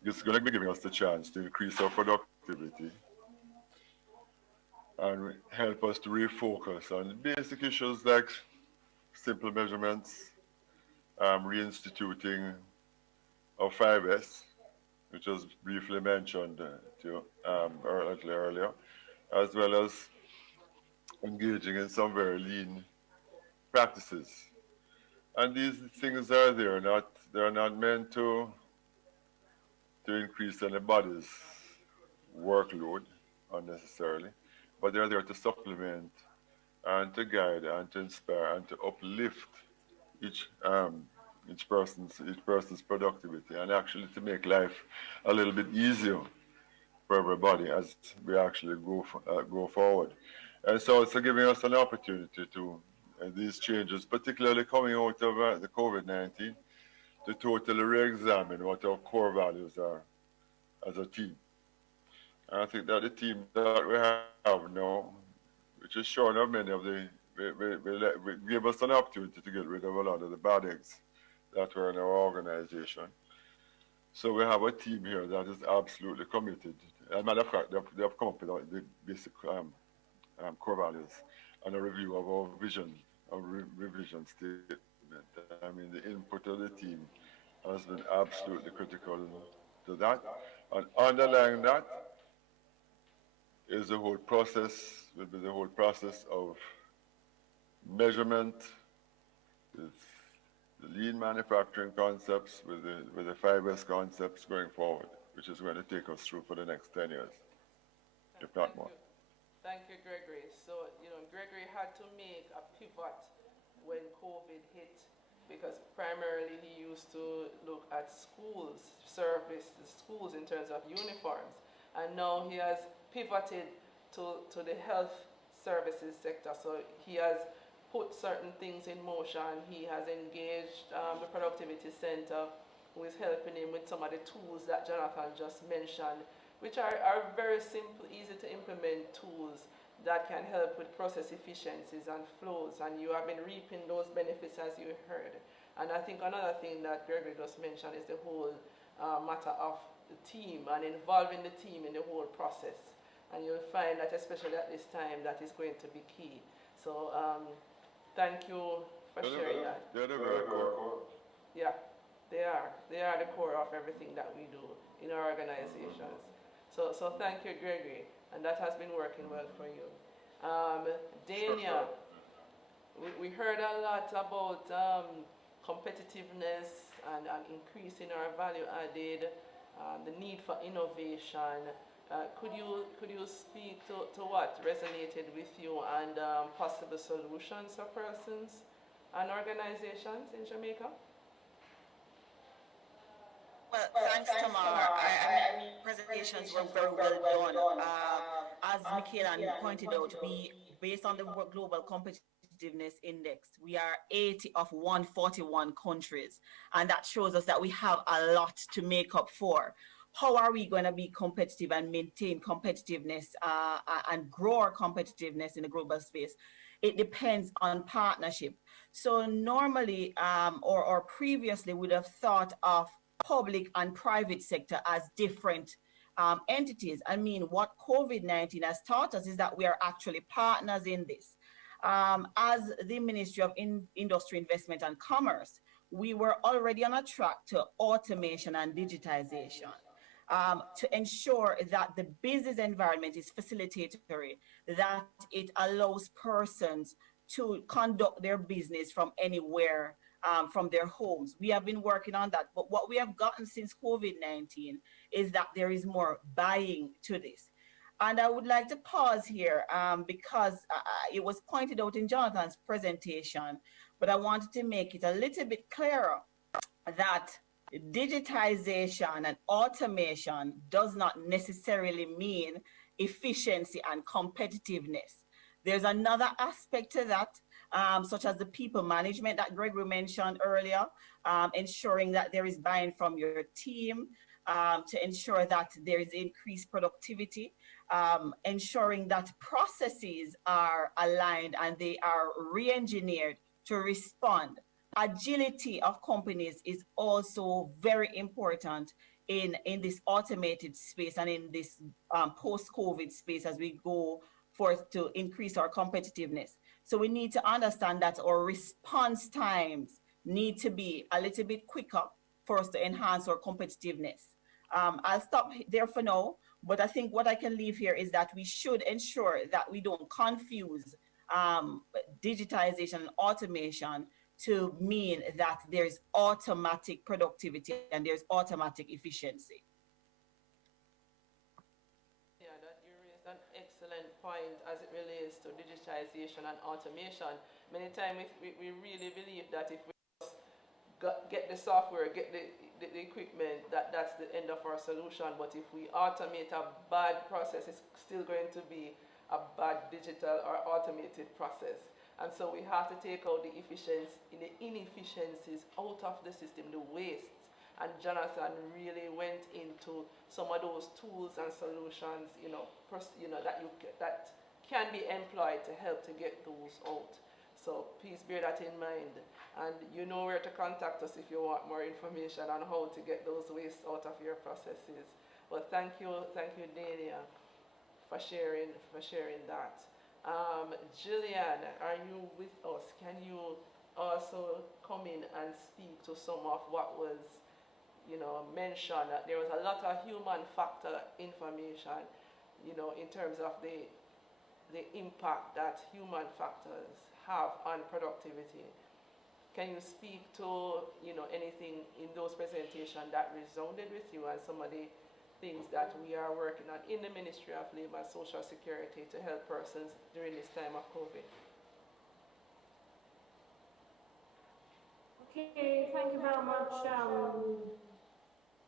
it's going to be giving us the chance to increase our productivity and help us to refocus on basic issues like simple measurements, reinstituting our 5S, which was briefly mentioned earlier, as well as engaging in some very lean practices. And these things are there, they're not meant to increase anybody's workload unnecessarily, but they're there to supplement and to guide and to inspire and to uplift each person's productivity, and actually to make life a little bit easier for everybody as we actually go forward. And so it's giving us an opportunity to these changes, particularly coming out of the COVID-19, to totally re-examine what our core values are as a team. And I think that the team that we have now, which is short of many of we give us an opportunity to get rid of a lot of the bad eggs that were in our organization. So we have a team here that is absolutely committed. As a matter of fact, they have come up with the basic core values and a review of our vision, our revision statement. I mean, the input of the team has been absolutely critical to that. And underlying that is the whole process, will be the whole process of measurement, the lean manufacturing concepts with the 5S concepts going forward, which is going to take us through for the next 10 years, if not more. Thank you, Gregory. So, Gregory had to make a pivot when COVID hit because primarily he used to look at schools, service the schools in terms of uniforms. And now he has pivoted to the health services sector. So he has put certain things in motion. He has engaged the Productivity Center, who is helping him with some of the tools that Jonathan just mentioned, which are very simple, easy to implement tools that can help with process efficiencies and flows, and you have been reaping those benefits as you heard. And I think another thing that Gregory just mentioned is the whole matter of the team and involving the team in the whole process. And you'll find that especially at this time that is going to be key. So thank you for sharing that. They're the very core. Yeah, they are. They are the core of everything that we do in our organizations. So thank you, Gregory, and that has been working well for you. Dania, we heard a lot about competitiveness and increasing our value added, the need for innovation. Could you speak to what resonated with you and possible solutions for persons and organizations in Jamaica? Well, thanks, Tamar. I mean, presentations were very well done. As Michaela pointed out, based on the Global Competitiveness Index, we are 80 of 141 countries. And that shows us that we have a lot to make up for. How are we going to be competitive and maintain competitiveness and grow our competitiveness in the global space? It depends on partnership. So normally or previously would have thought of public and private sector as different entities. I mean, what COVID-19 has taught us is that we are actually partners in this. As the Ministry of Industry, Investment and Commerce, we were already on a track to automation and digitization to ensure that the business environment is facilitatory, that it allows persons to conduct their business from anywhere, from their homes. We have been working on that. But what we have gotten since COVID-19 is that there is more buying to this. And I would like to pause here because it was pointed out in Jonathan's presentation, but I wanted to make it a little bit clearer that digitization and automation does not necessarily mean efficiency and competitiveness. There's another aspect to that, such as the people management that Gregory mentioned earlier, ensuring that there is buy-in from your team, to ensure that there is increased productivity, ensuring that processes are aligned and they are re-engineered to respond. Agility of companies is also very important in this automated space and in this post-COVID space as we go forth to increase our competitiveness. So we need to understand that our response times need to be a little bit quicker for us to enhance our competitiveness. I'll stop there for now, but I think what I can leave here is that we should ensure that we don't confuse digitization and automation to mean that there's automatic productivity and there's automatic efficiency. Yeah, that you raised an excellent point as it relates to digitization and automation. Many times we really believe that if we just get the software, get the equipment, that's the end of our solution. But if we automate a bad process, it's still going to be a bad digital or automated process. And so we have to take out the inefficiencies out of the system, the wastes. And Jonathan really went into some of those tools and solutions, that can be employed to help to get those out. So please bear that in mind. And you know where to contact us if you want more information on how to get those wastes out of your processes. Well, thank you, Dania, for sharing that. Jillian, are you with us? Can you also come in and speak to some of what was, mentioned? That there was a lot of human factor information, in terms of the impact that human factors have on productivity. Can you speak to, anything in those presentations that resounded with you and some of the things that we are working on in the Ministry of Labor and Social Security to help persons during this time of COVID? Okay, thank you very much,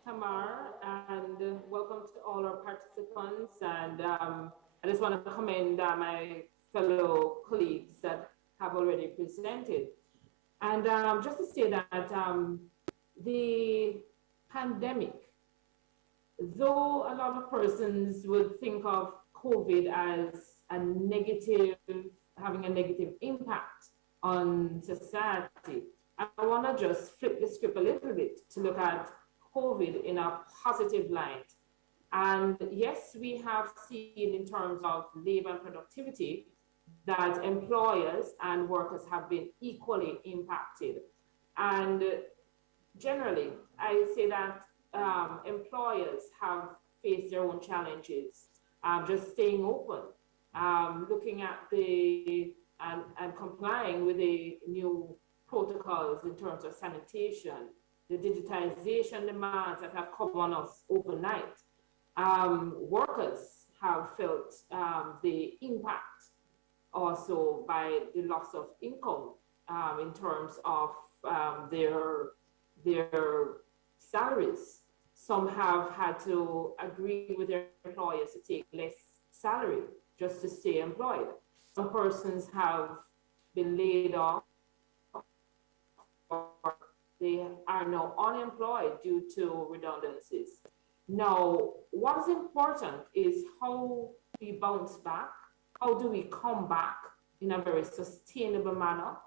Tamar, and welcome to all our participants. And I just want to commend my fellow colleagues that have already presented. And just to say that the pandemic, though a lot of persons would think of COVID as a negative, having a negative impact on society, I want to just flip the script a little bit to look at COVID in a positive light. And yes, we have seen in terms of labor and productivity that employers and workers have been equally impacted. And generally, I say that employers have faced their own challenges, just staying open, looking at and complying with the new protocols in terms of sanitation, the digitization demands that have come on us overnight. Workers have felt the impact also by the loss of income in terms of their salaries. Some have had to agree with their employers to take less salary just to stay employed. Some persons have been laid off, or they are now unemployed due to redundancies. Now, what is important is how we bounce back. How do we come back in a very sustainable manner?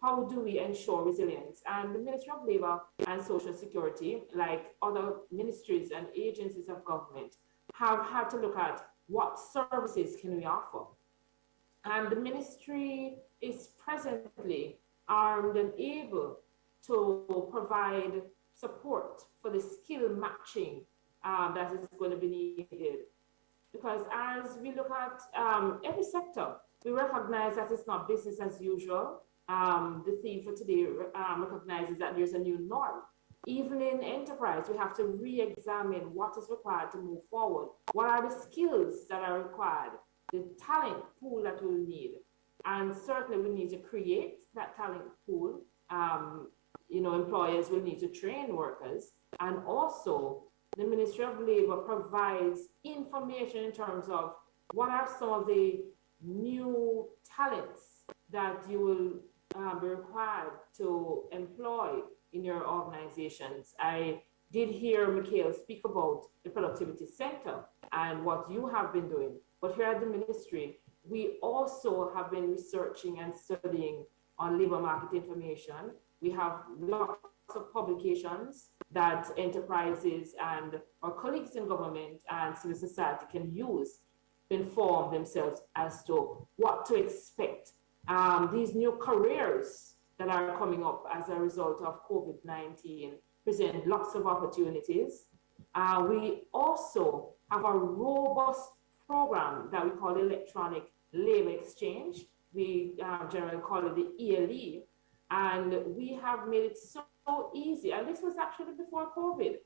How do we ensure resilience? And the Ministry of Labor and Social Security, like other ministries and agencies of government, have had to look at what services can we offer. And the ministry is presently armed and able to provide support for the skill matching that is going to be needed. Because as we look at every sector, we recognize that it's not business as usual. The theme for today recognizes that there's a new norm. Even in enterprise, we have to re-examine what is required to move forward. What are the skills that are required? The talent pool that we'll need. And certainly we need to create that talent pool. Employers will need to train workers. And also, the Ministry of Labor provides information in terms of what are some of the new talents that you will be required to employ in your organizations. I did hear Mikhail speak about the Productivity Center and what you have been doing. But here at the ministry, we also have been researching and studying on labor market information. We have lots of publications that enterprises and our colleagues in government and civil society can use to inform themselves as to what to expect. These new careers that are coming up as a result of COVID-19 present lots of opportunities. We also have a robust program that we call the Electronic Labor Exchange. We generally call it the ELE. And we have made it so easy, and this was actually before COVID,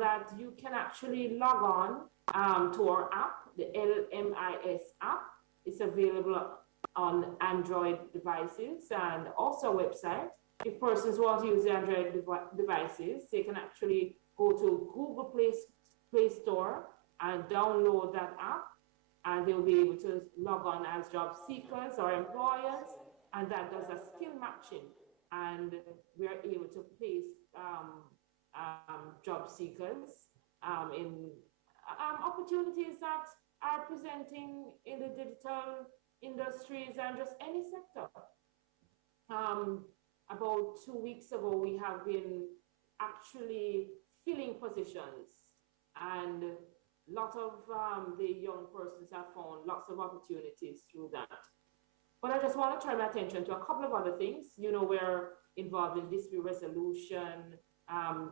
that you can actually log on to our app, the LMIS app. It's available on Android devices and also a website. If persons want to use the Android devices, they can actually go to Google Play Store and download that app, and they'll be able to log on as job seekers or employers, and that does a skill matching, and we are able to place job seekers in opportunities that are presenting in the digital industries and just any sector. About 2 weeks ago, we have been actually filling positions, and a lot of the young persons have found lots of opportunities through that. But I just want to turn my attention to a couple of other things. We're involved in dispute resolution,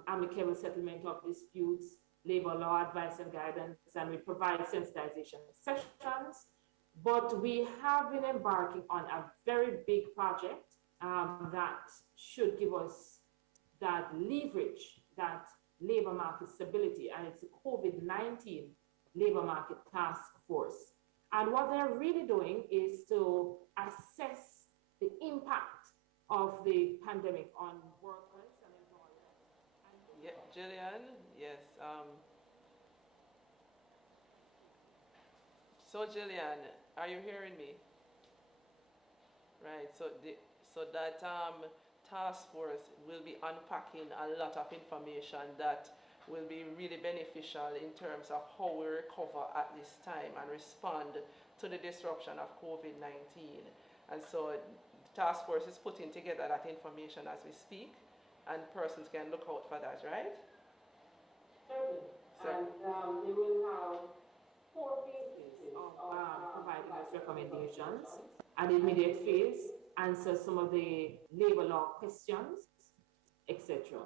amicable settlement of disputes, labor law advice and guidance, and we provide sensitization sessions. But we have been embarking on a very big project that should give us that leverage, that labor market stability, and it's the COVID-19 labor market task force. And what they're really doing is to assess the impact of the pandemic on workers and employers. Yeah, Jillian, yes. So Jillian, are you hearing me? Right. So that task force will be unpacking a lot of information that will be really beneficial in terms of how we recover at this time and respond to the disruption of COVID-19. And so the task force is putting together that information as we speak, and persons can look out for that, right? Certainly. So, And they will have 4 phases of providing us recommendations. And the immediate phase answers some of the labor law questions, etc.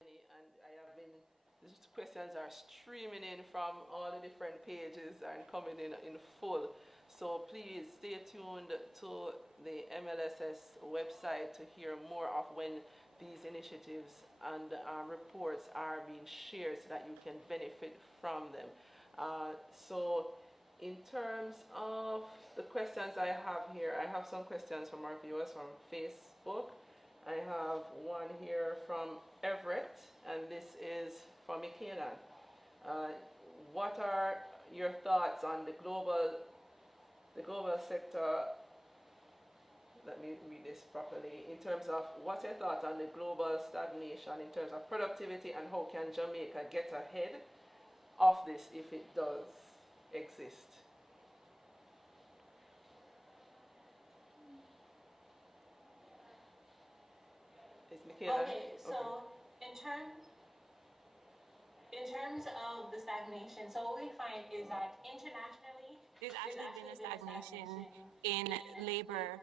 and I have been, these questions are streaming in from all the different pages and coming in full. So please stay tuned to the MLSS website to hear more of when these initiatives and reports are being shared so that you can benefit from them. So in terms of the questions I have here, I have some questions from our viewers from Facebook. I have one here from Everett, and this is from Michaela. What are your thoughts on the global sector? Let me read this properly. In terms of what's your thoughts on the global stagnation in terms of productivity, and how can Jamaica get ahead of this if it does exist? Is Michaela? Okay, so in terms of the stagnation, so what we find is that internationally, there's actually been a stagnation in labor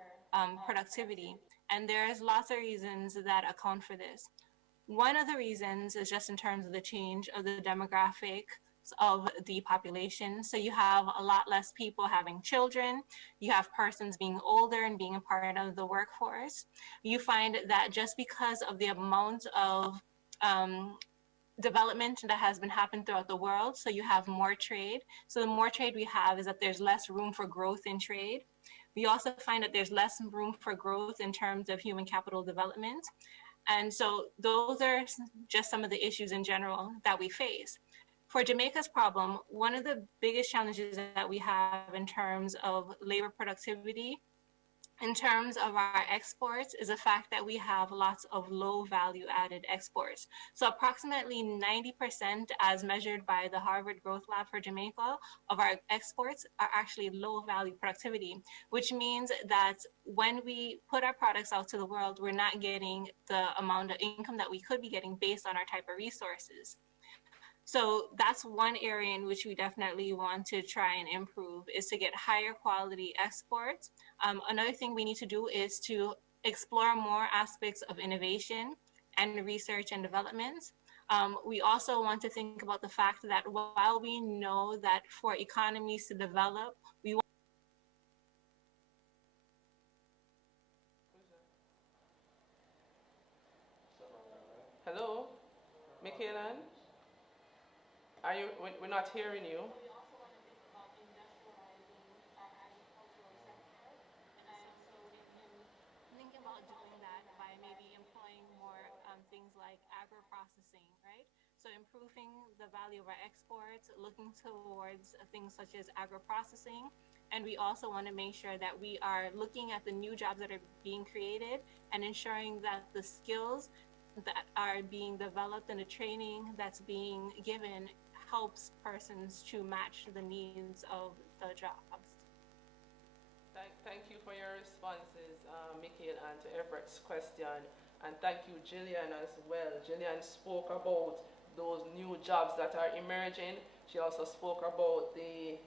productivity, and there's lots of reasons that account for this. One of the reasons is just in terms of the change of the demographics of the population. So you have a lot less people having children, you have persons being older and being a part of the workforce. You find that just because of the amount of development that has been happening throughout the world, so you have more trade. So the more trade we have is that there's less room for growth in trade. We also find that there's less room for growth in terms of human capital development. And so those are just some of the issues in general that we face. For Jamaica's problem, one of the biggest challenges that we have in terms of labor productivity, in terms of our exports, is the fact that we have lots of low value added exports. So approximately 90%, as measured by the Harvard Growth Lab for Jamaica, of our exports are actually low value productivity, which means that when we put our products out to the world, we're not getting the amount of income that we could be getting based on our type of resources. So that's one area in which we definitely want to try and improve, is to get higher quality exports. Another thing we need to do is to explore more aspects of innovation and research and development. We also want to think about the fact that while we know that for economies to develop, we want Hello, Michaela? Are you? We're not hearing you. we also want to think about industrializing our agricultural sector. And so in thinking about doing that by maybe employing more things like agro-processing, right? So improving the value of our exports, looking towards things such as agro-processing. And we also want to make sure that we are looking at the new jobs that are being created and ensuring that the skills that are being developed and the training that's being given helps persons to match the needs of the jobs. Thank you for your responses, Michael, and to Everett's question. And thank you, Gillian, as well. Gillian spoke about those new jobs that are emerging. She also spoke about the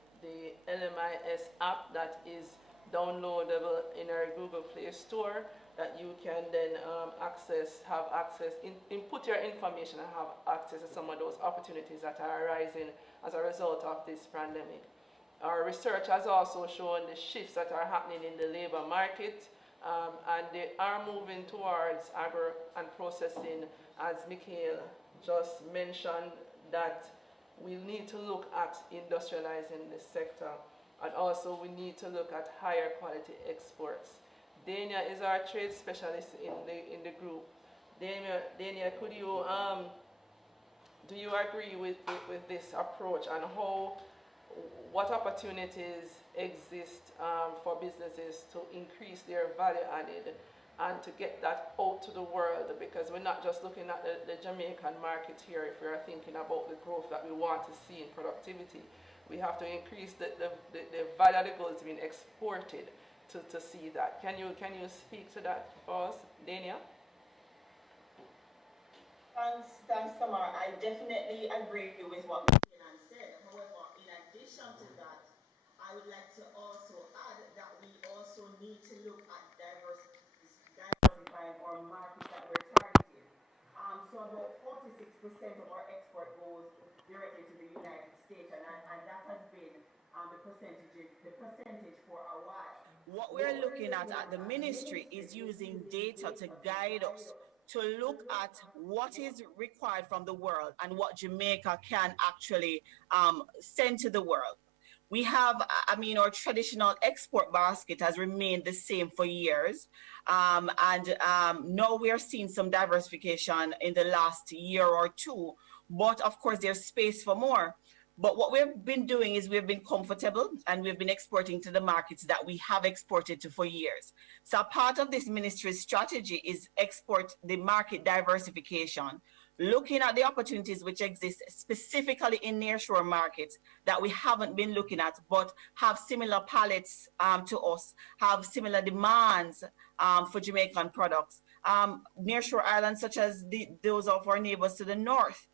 LMIS app that is downloadable in our Google Play Store, that you can then have access, input your information and have access to some of those opportunities that are arising as a result of this pandemic. Our research has also shown the shifts that are happening in the labor market, and they are moving towards agro and processing, as Mikhail just mentioned, that we need to look at industrializing this sector, and also we need to look at higher quality exports. Dania is our trade specialist in the group. Dania, could you do you agree with this approach, and what opportunities exist for businesses to increase their value added and to get that out to the world? Because we're not just looking at the Jamaican market here if we are thinking about the growth that we want to see in productivity. We have to increase the value of the goods being exported to see that. Can you speak to that for us, Dania? Thanks, Tamar. I definitely agree with what Michaelan said. However, in addition to that, I would like to also add that we also need to look at diversifying our markets that we're targeting. So about 46% of our export goes directly to the United States, and that has been the percentage for a while. What we're looking at the ministry is using data to guide us to look at what is required from the world and what Jamaica can actually send to the world. We have, our traditional export basket has remained the same for years. Now we are seeing some diversification in the last year or two, but of course there's space for more. But what we've been doing is we've been comfortable and we've been exporting to the markets that we have exported to for years. So part of this ministry's strategy is export the market diversification, looking at the opportunities which exist specifically in nearshore markets that we haven't been looking at, but have similar palettes to us, have similar demands for Jamaican products. Nearshore islands such as those of our neighbors to the north,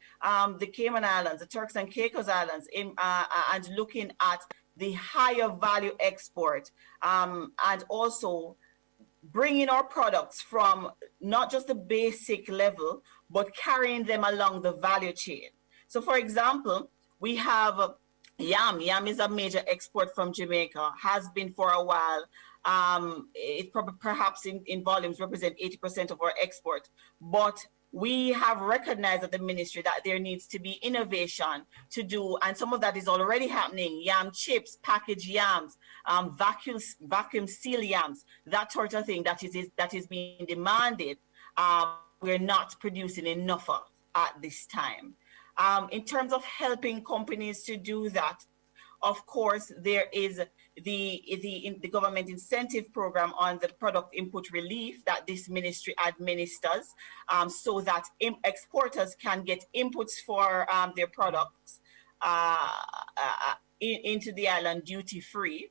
the Cayman Islands, the Turks and Caicos Islands, and looking at the higher value export, and also bringing our products from not just the basic level, but carrying them along the value chain. So for example, we have yam. Yam is a major export from Jamaica, has been for a while. It perhaps in volumes represent 80% of our export, but we have recognized at the ministry that there needs to be innovation to do, and some of that is already happening. Yam chips, packaged yams, vacuum seal yams, that sort of thing that is being demanded. We're not producing enough of at this time. In terms of helping companies to do that, of course, there is the government incentive program on the product input relief that this ministry administers, so that exporters can get inputs for their products into the island duty free.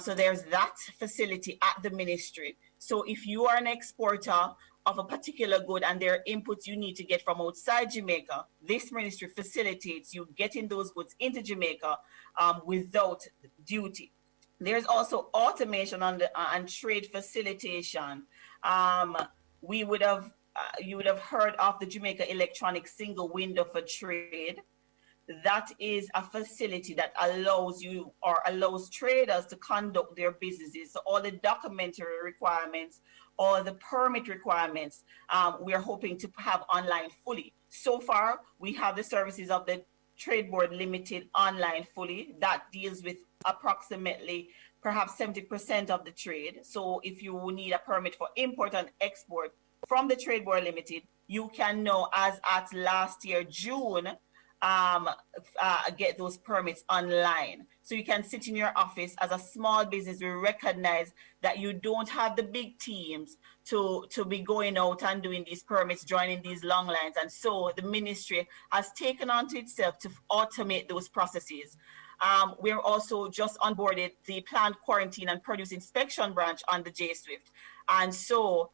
So there's that facility at the ministry. So if you are an exporter of a particular good and there are inputs you need to get from outside Jamaica, this ministry facilitates you getting those goods into Jamaica without duty. There's also automation on and trade facilitation. You would have heard of the Jamaica Electronic Single Window for Trade. That is a facility that allows traders to conduct their businesses. So all the documentary requirements, all the permit requirements, we are hoping to have online fully. So far, we have the services of the Trade Board Limited online fully. That deals with approximately perhaps 70% of the trade. So if you need a permit for import and export from the Trade Board Limited, you can now, as at last year, June, get those permits online. So you can sit in your office as a small business. We recognize that you don't have the big teams to be going out and doing these permits, joining these long lines. And so the ministry has taken onto itself to automate those processes. We're also just onboarded the Plant Quarantine and Produce Inspection branch on the J-Swift. And so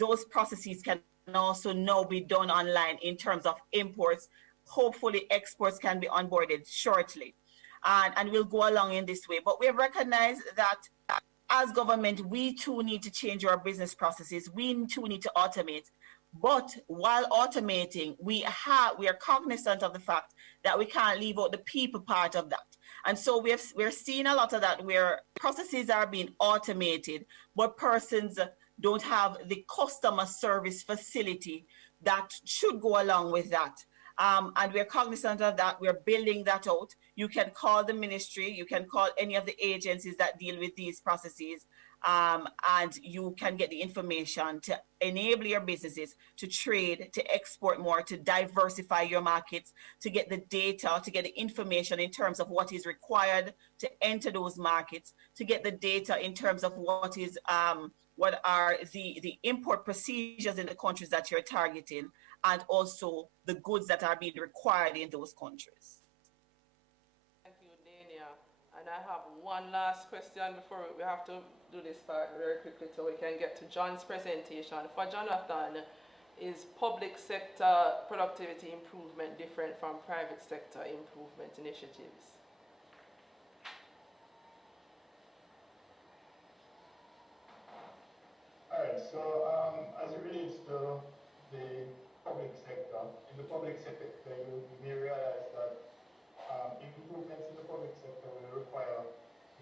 those processes can also now be done online in terms of imports. Hopefully exports can be onboarded shortly. And we'll go along in this way. But we have recognized that as government, we too need to change our business processes. We too need to automate. But while automating, we are cognizant of the fact that we can't leave out the people part of that. And so we're seeing a lot of that where processes are being automated, but persons don't have the customer service facility that should go along with that. And we're cognizant of that. We're building that out. You can call the ministry, you can call any of the agencies that deal with these processes, and you can get the information to enable your businesses to trade, to export more, to diversify your markets, to get the data, to get the information in terms of what is required to enter those markets, to get the data in terms of what are the import procedures in the countries that you're targeting, and also the goods that are being required in those countries. Thank you, Dania. And I have one last question before we have to do this part very quickly so we can get to John's presentation. For Jonathan, is public sector productivity improvement different from private sector improvement initiatives? All right, so as it relates to the public sector, in the public sector, you may realize that improvements in the public sector will require,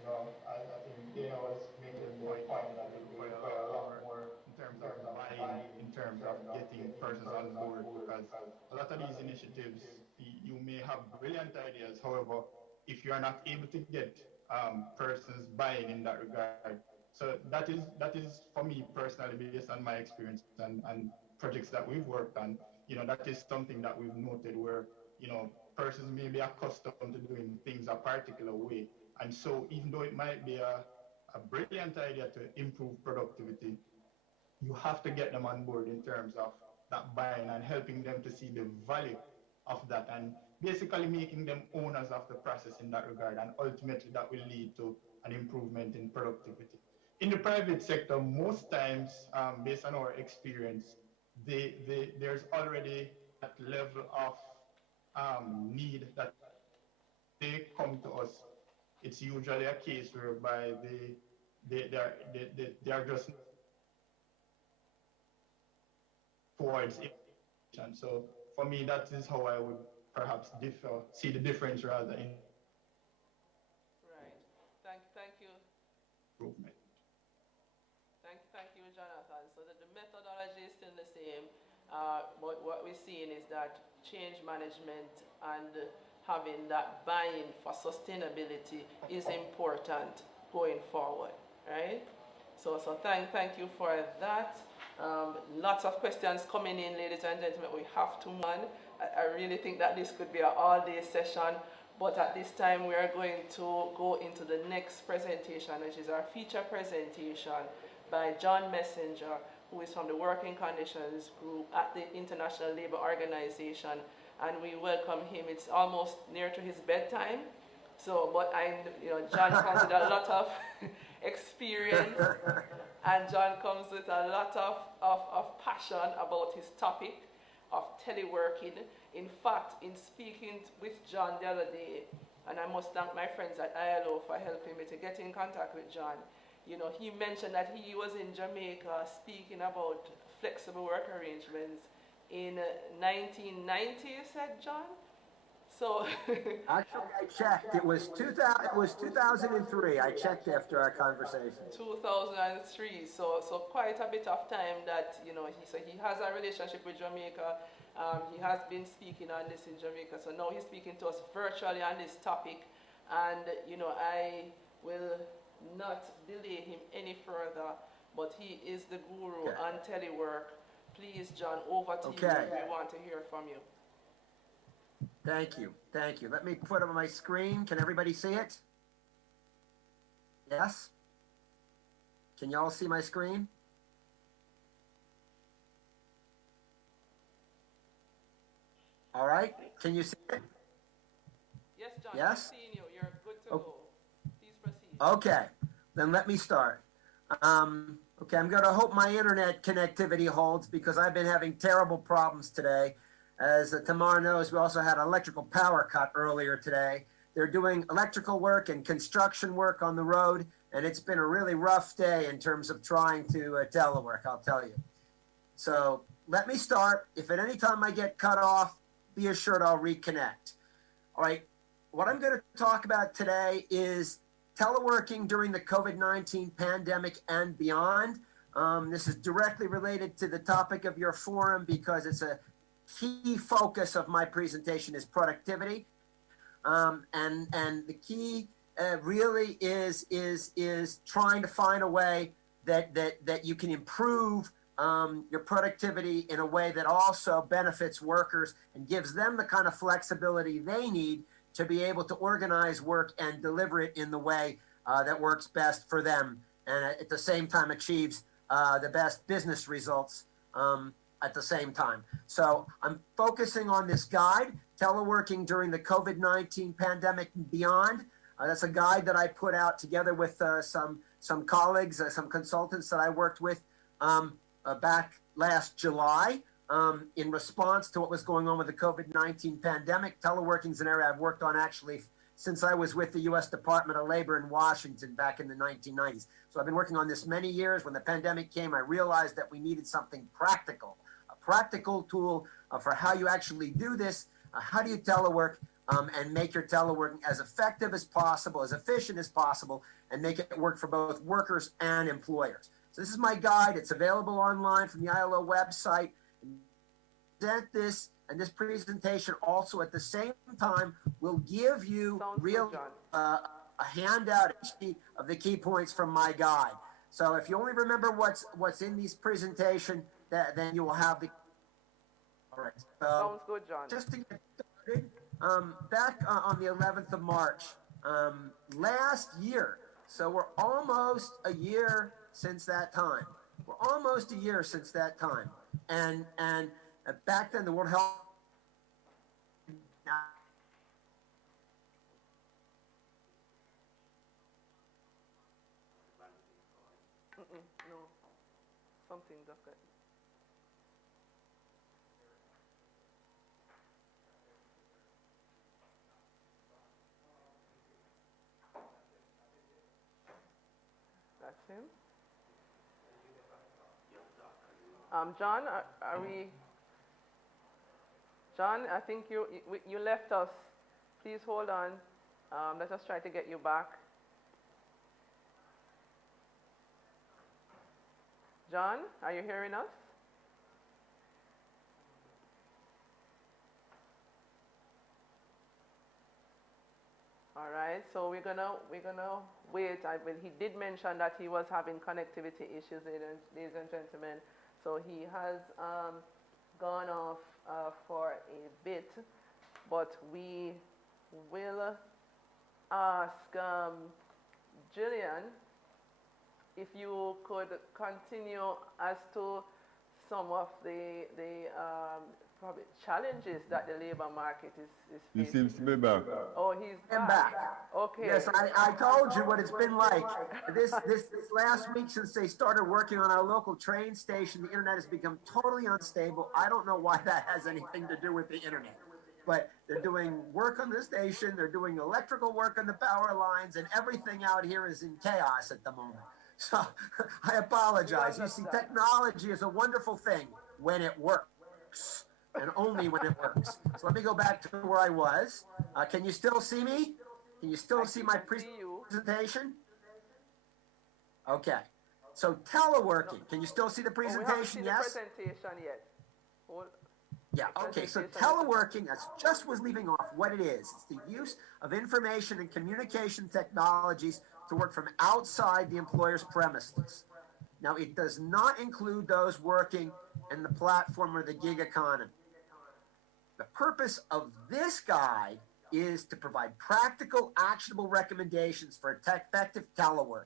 I think Dana was making the point that it will require a lot more in terms of buy-in, in terms of getting persons on board, because a lot of these initiatives, you may have brilliant ideas, however, if you are not able to get persons buying in that regard. So that is for me personally, based on my experience and projects that we've worked on, that is something that we've noted where, persons may be accustomed to doing things a particular way. And so even though it might be a brilliant idea to improve productivity, you have to get them on board in terms of that buying and helping them to see the value of that, and basically making them owners of the process in that regard. And ultimately that will lead to an improvement in productivity. In the private sector, most times, based on our experience, there's already that level of need that they come to us. It's usually a case whereby they are just towards it. So for me, that is how I would perhaps see the difference rather in Right. Thank you. improvement. Thank you, Jonathan. So the methodology is still the same, but what we're seeing is that change management and having that buy-in for sustainability is important going forward, right? So thank you for that. Lots of questions coming in, ladies and gentlemen. We have to move on. I really think that this could be an all-day session, but at this time we are going to go into the next presentation, which is our feature presentation by John Messenger, who is from the Working Conditions Group at the International Labour Organization, and we welcome him. It's almost near to his bedtime, but John comes with a lot of experience, and John comes with a lot of passion about his topic of teleworking. In fact, in speaking with John the other day, and I must thank my friends at ILO for helping me to get in contact with John, he mentioned that he was in Jamaica speaking about flexible work arrangements in 1990, you said, John? So actually, I checked. It was 2003. I checked after our conversation. 2003. So quite a bit of time that he has a relationship with Jamaica. He has been speaking on this in Jamaica. So now he's speaking to us virtually on this topic, and I will not delay him any further. But he is the guru on telework. Please, John, over to you. We want to hear from you. Thank you. Let me put it on my screen. Can everybody see it? Yes? Can y'all see my screen? All right. Can you see it? Yes, John. Yes? I'm seeing you. You're good to go. Please proceed. Okay. Then let me start. Okay, I'm going to hope my internet connectivity holds because I've been having terrible problems today. As Tamar knows, we also had an electrical power cut earlier today. They're doing electrical work and construction work on the road, and it's been a really rough day in terms of trying to telework, I'll tell you. So let me start. If at any time I get cut off, be assured I'll reconnect. All right, what I'm going to talk about today is teleworking during the COVID-19 pandemic and beyond. This is directly related to the topic of your forum because it's a key focus of my presentation is productivity. And the key really is trying to find a way that you can improve your productivity in a way that also benefits workers and gives them the kind of flexibility they need to be able to organize work and deliver it in the way that works best for them, and at the same time achieves the best business results at the same time. So I'm focusing on this guide, Teleworking During the COVID-19 Pandemic and Beyond. That's a guide that I put out together with some colleagues, some consultants that I worked with back last July in response to what was going on with the COVID-19 pandemic. Teleworking is an area I've worked on actually since I was with the U.S. Department of Labor in Washington back in the 1990s. So I've been working on this many years. When the pandemic came, I realized that we needed something practical, a practical tool for how you actually do this. How do you telework and make your teleworking as effective as possible, as efficient as possible, and make it work for both workers and employers. So this is my guide. It's available online from the ILO website. Present this and this presentation also at the same time will give you a handout of the key points from my guide. So if you only remember what's in this presentation, then you will have the. All right. Sounds good, John. Just to get started, back on the 11th of March last year. So we're almost a year since that time. We're almost a year since that time. And back then the World Health no, something different. That's him. John, are we? John, I think you left us. Please hold on. Let us try to get you back. John, are you hearing us? All right, so we're gonna wait. He did mention that he was having connectivity issues, ladies and gentlemen. So he has gone off for a bit, but we will ask Jillian if you could continue as to some of the probably challenges that the labor market is He facing. seems to be back. Oh, he's I'm back. back. Okay. Yes, I told you what it's been like. This last week since they started working on our local train station, the internet has become totally unstable. I don't know why that has anything to do with the internet. But they're doing work on the station, they're doing electrical work on the power lines, and everything out here is in chaos at the moment. So I apologize. You see, technology is a wonderful thing when it works. And only when it works. So let me go back to where I was. Can you still see me? Can you still see my presentation? Okay. So teleworking. Can you still see the presentation? We haven't seen yes? the presentation yet. Yeah, okay. So teleworking, that's just was leaving off what it is. It's the use of information and communication technologies to work from outside the employer's premises. Now, it does not include those working in the platform or the gig economy. The purpose of this guide is to provide practical, actionable recommendations for effective teleworking,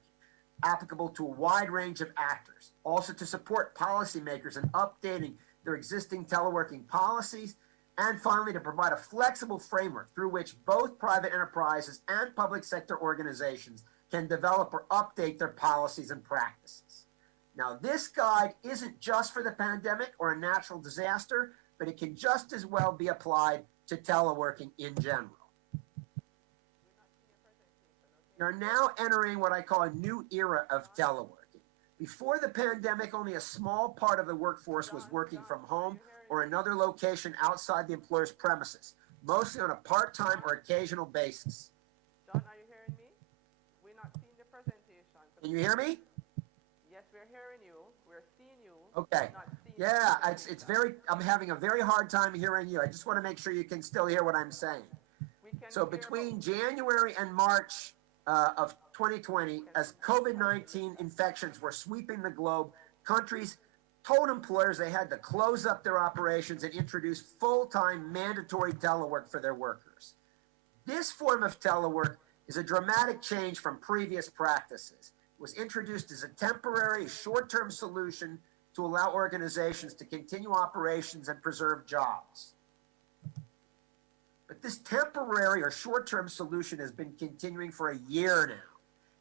applicable to a wide range of actors. Also to support policymakers in updating their existing teleworking policies. And finally, to provide a flexible framework through which both private enterprises and public sector organizations can develop or update their policies and practices. Now, this guide isn't just for the pandemic or a natural disaster, but it can just as well be applied to teleworking in general. We are now entering what I call a new era of teleworking. Before the pandemic, only a small part of the workforce was working from home or another location outside the employer's premises. mostly on a part-time or occasional basis. John, are you hearing me? We're not seeing the presentation. Can you hear me? Yes, we're hearing you. We're seeing you. Okay. Not seeing Yeah, the it's very, I'm having a very hard time hearing you. I just want to make sure you can still hear what I'm saying. We can So hear between January and March of 2020, as COVID-19 infections were sweeping the globe, countries told employers they had to close up their operations and introduce full-time mandatory telework for their workers. This form of telework is a dramatic change from previous practices. It was introduced as a temporary, short-term solution to allow organizations to continue operations and preserve jobs. But this temporary or short-term solution has been continuing for a year now.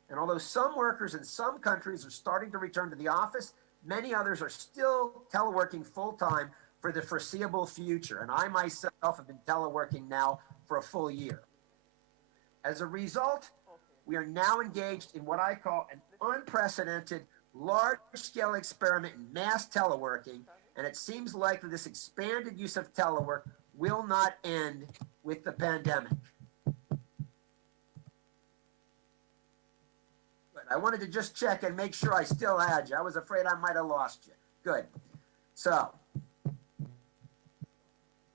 And although some workers in some countries are starting to return to the office, many others are still teleworking full-time for the foreseeable future. And I myself have been teleworking now for a full year. As a result, we are now engaged in what I call an unprecedented large-scale experiment in mass teleworking, and it seems likely this expanded use of telework will not end with the pandemic. But I wanted to just check and make sure I still had you. I was afraid I might have lost you. Good. So.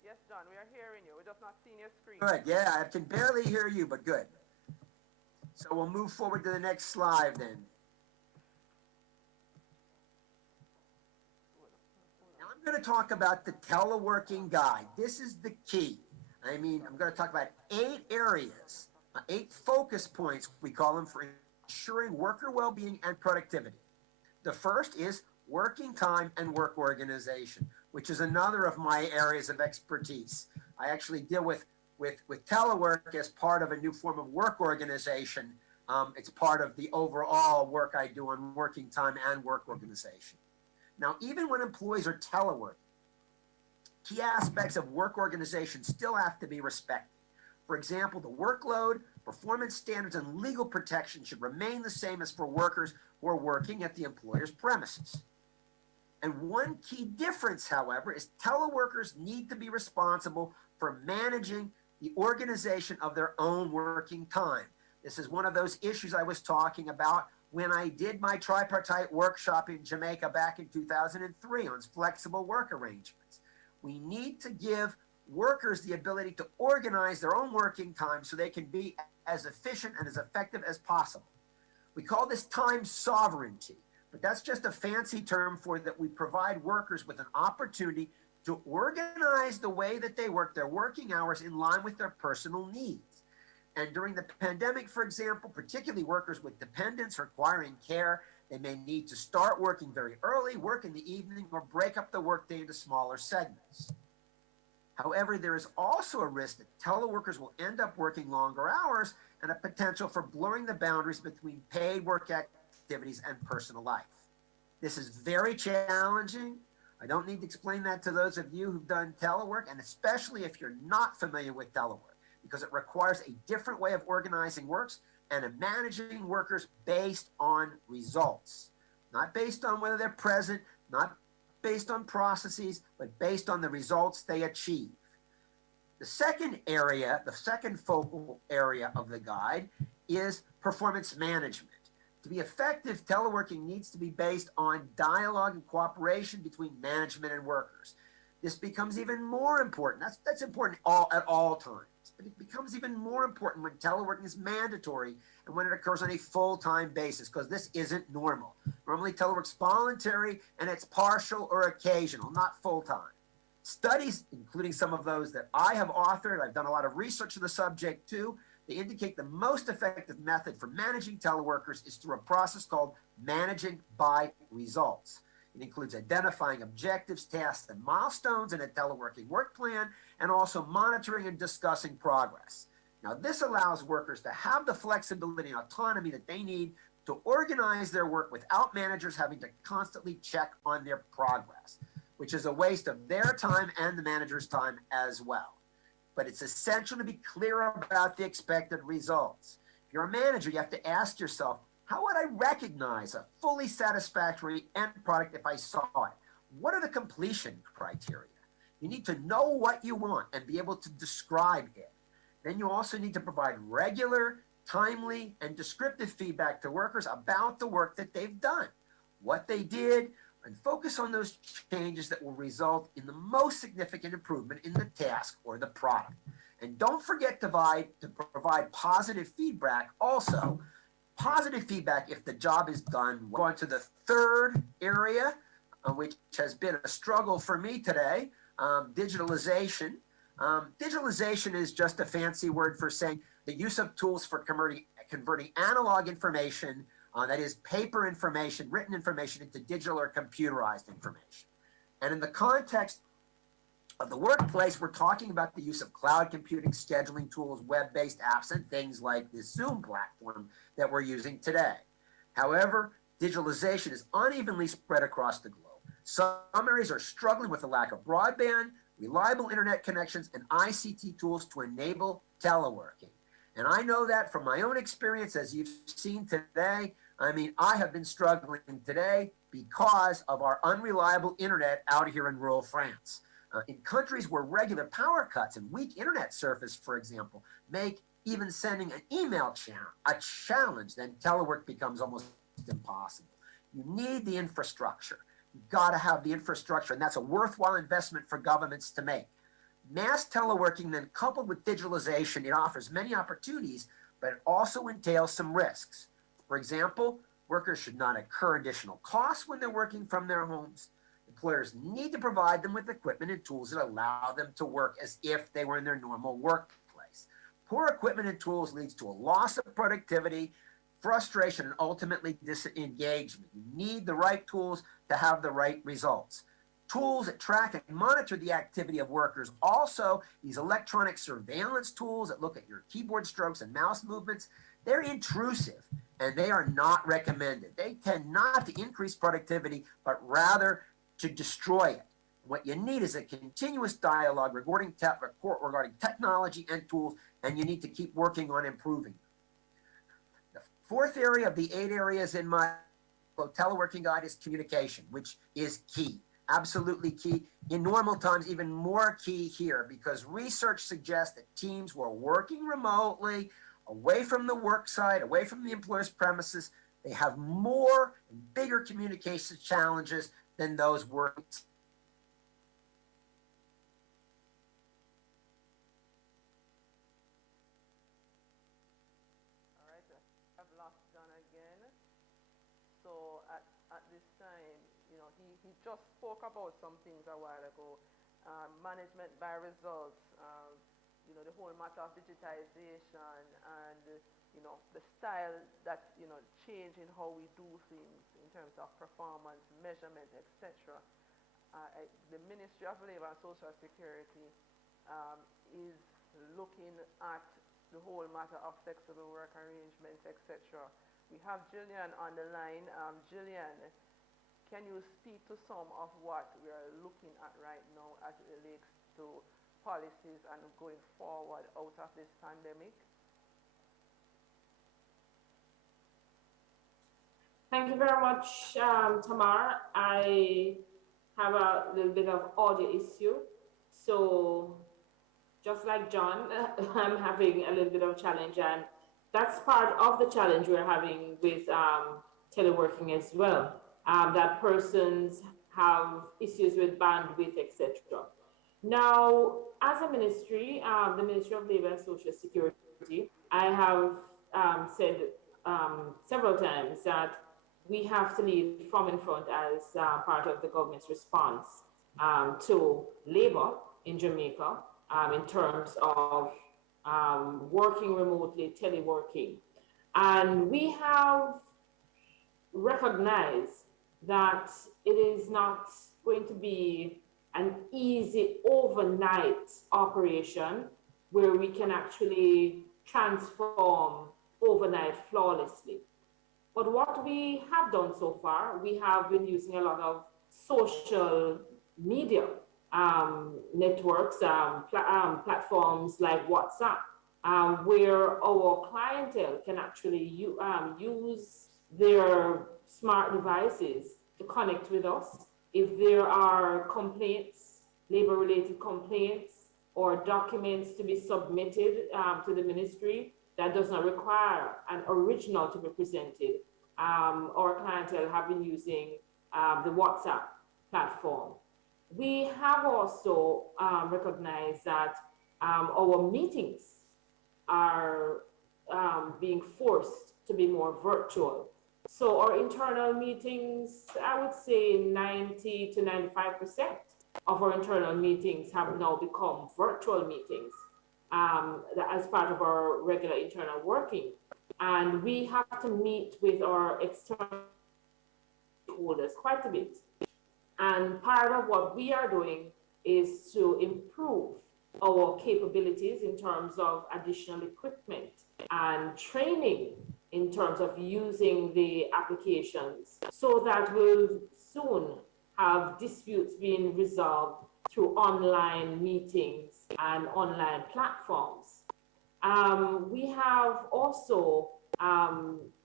Yes, John, we are hearing you. We're just not seeing your screen. Good. Yeah, I can barely hear you, but good. So we'll move forward to the next slide then. Now I'm going to talk about the teleworking guide. This is the key. I mean, I'm going to talk about 8 areas, 8 focus points, we call them, for ensuring worker well-being and productivity. The first is working time and work organization, which is another of my areas of expertise. I actually deal with telework as part of a new form of work organization. It's part of the overall work I do on working time and work organization. Now, even when employees are teleworking, key aspects of work organization still have to be respected. For example, the workload, performance standards, and legal protection should remain the same as for workers who are working at the employer's premises. And one key difference, however, is teleworkers need to be responsible for managing the organization of their own working time. This is one of those issues I was talking about when I did my tripartite workshop in Jamaica back in 2003 on flexible work arrangements. We need to give workers the ability to organize their own working time so they can be as efficient and as effective as possible. We call this time sovereignty, but that's just a fancy term for that we provide workers with an opportunity to organize the way that they work their working hours in line with their personal needs. And during the pandemic, for example, particularly workers with dependents requiring care, they may need to start working very early, work in the evening, or break up the workday into smaller segments. However, there is also a risk that teleworkers will end up working longer hours and a potential for blurring the boundaries between paid work activities and personal life. This is very challenging. I don't need to explain that to those of you who've done telework, and especially if you're not familiar with telework, because it requires a different way of organizing works and managing workers based on results, not based on whether they're present, not based on processes, but based on the results they achieve. The second area, the second focal area of the guide is performance management. To be effective, teleworking needs to be based on dialogue and cooperation between management and workers. This becomes even more important. That's important at all times. But it becomes even more important when teleworking is mandatory and when it occurs on a full-time basis, because this isn't normal. Normally, telework's voluntary and it's partial or occasional, not full-time. Studies, including some of those that I have authored, I've done a lot of research on the subject too, they indicate the most effective method for managing teleworkers is through a process called managing by results. It includes identifying objectives, tasks, and milestones in a teleworking work plan, and also monitoring and discussing progress. Now, this allows workers to have the flexibility and autonomy that they need to organize their work without managers having to constantly check on their progress, which is a waste of their time and the manager's time as well. But it's essential to be clear about the expected results. If you're a manager, you have to ask yourself, how would I recognize a fully satisfactory end product if I saw it? What are the completion criteria? You need to know what you want and be able to describe it. Then you also need to provide regular, timely, and descriptive feedback to workers about the work that they've done, what they did, and focus on those changes that will result in the most significant improvement in the task or the product. And don't forget to provide positive feedback also. Positive feedback if the job is done. We're going to the third area, which has been a struggle for me today, digitalization. Digitalization is just a fancy word for saying the use of tools for converting analog information, that is paper information, written information, into digital or computerized information. And in the context of the workplace, we're talking about the use of cloud computing, scheduling tools, web-based apps, and things like this Zoom platform that we're using today. However, digitalization is unevenly spread across the globe. Some areas are struggling with the lack of broadband, reliable internet connections, and ICT tools to enable teleworking. And I know that from my own experience, as you've seen today. I mean, I have been struggling today because of our unreliable internet out here in rural France. In countries where regular power cuts and weak internet service, for example, make even sending an email a challenge, then telework becomes almost impossible. You need the infrastructure. You've got to have the infrastructure, and that's a worthwhile investment for governments to make. Mass teleworking, then coupled with digitalization, it offers many opportunities, but it also entails some risks. For example, workers should not incur additional costs when they're working from their homes. Employers need to provide them with equipment and tools that allow them to work as if they were in their normal workplace. Poor equipment and tools leads to a loss of productivity, frustration, and ultimately disengagement. You need the right tools to have the right results. Tools that track and monitor the activity of workers. Also, these electronic surveillance tools that look at your keyboard strokes and mouse movements, they're intrusive and they are not recommended. They tend not to increase productivity, but rather to destroy it. What you need is a continuous dialogue regarding technology and tools, and you need to keep working on improving them. The fourth area of the 8 areas in my teleworking guide is communication, which is key. Absolutely key. In normal times, even more key here, because research suggests that teams who are working remotely, away from the work site, away from the employer's premises, they have more and bigger communication challenges than those working. All right, I've lost John again. So at this time, you know, he just spoke about some things a while ago, management by results, you know, the whole matter of digitization and, you know, the style that, you know, change in how we do things in terms of performance, measurement, etc. The Ministry of Labor and Social Security is looking at the whole matter of flexible work arrangements, etc. We have Jillian on the line. Jillian, can you speak to some of what we are looking at right now as it relates to policies and going forward out of this pandemic? Thank you very much, Tamar. I have a little bit of audio issue. So just like John, I'm having a little bit of a challenge, and that's part of the challenge we're having with teleworking as well. That persons have issues with bandwidth, etc. Now, as a ministry, the Ministry of Labor and Social Security, I have said several times that we have to lead from in front as part of the government's response to labor in Jamaica in terms of working remotely, teleworking. And we have recognized that it is not going to be an easy overnight operation where we can actually transform overnight flawlessly. But what we have done so far, we have been using a lot of social media networks, platforms like WhatsApp, where our clientele can actually use their smart devices to connect with us. If there are complaints labor-related complaints or documents to be submitted to the ministry that does not require an original to be presented. Our clientele have been using the WhatsApp platform. We have also recognized that our meetings are being forced to be more virtual. So our internal meetings, I would say 90 to 95% of our internal meetings have now become virtual meetings as part of our regular internal working. And we have to meet with our external stakeholders quite a bit. And part of what we are doing is to improve our capabilities in terms of additional equipment and training in terms of using the applications so that we'll soon have disputes being resolved through online meetings and online platforms. We have also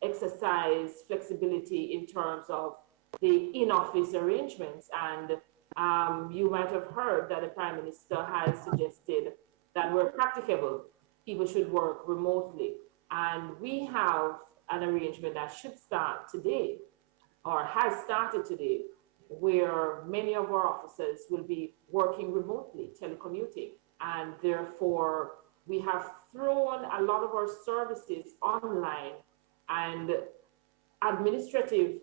exercised flexibility in terms of the in-office arrangements, and you might have heard that the Prime Minister has suggested that where practicable, people should work remotely. And we have an arrangement that should start today, or has started today, where many of our officers will be working remotely, telecommuting, and therefore we have thrown a lot of our services online, and administrative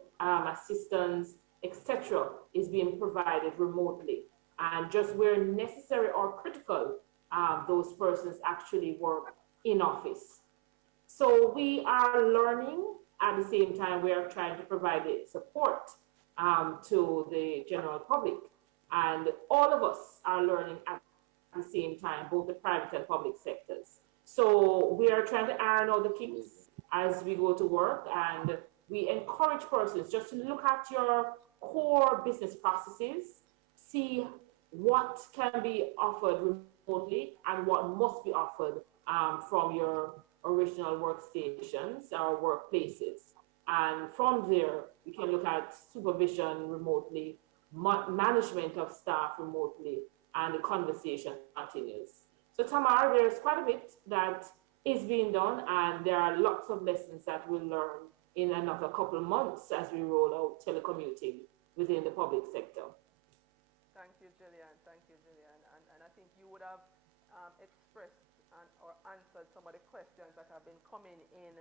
assistance, etc., is being provided remotely. And just where necessary or critical, those persons actually work in office. So we are learning. At the same time, we are trying to provide support to the general public. And all of us are learning at the same time, both the private and public sectors. So we are trying to iron out the kinks as we go to work, and we encourage persons just to look at your core business processes, see what can be offered remotely and what must be offered from your original workstations or workplaces. And from there, we can look at supervision remotely, management of staff remotely, and the conversation continues. So Tamar, there's quite a bit that is being done, and there are lots of lessons that we'll learn in another couple of months as we roll out telecommuting within the public sector. Thank you, Gillian. Thank you, Gillian. And I think you would have expressed or answered some of the questions that have been coming in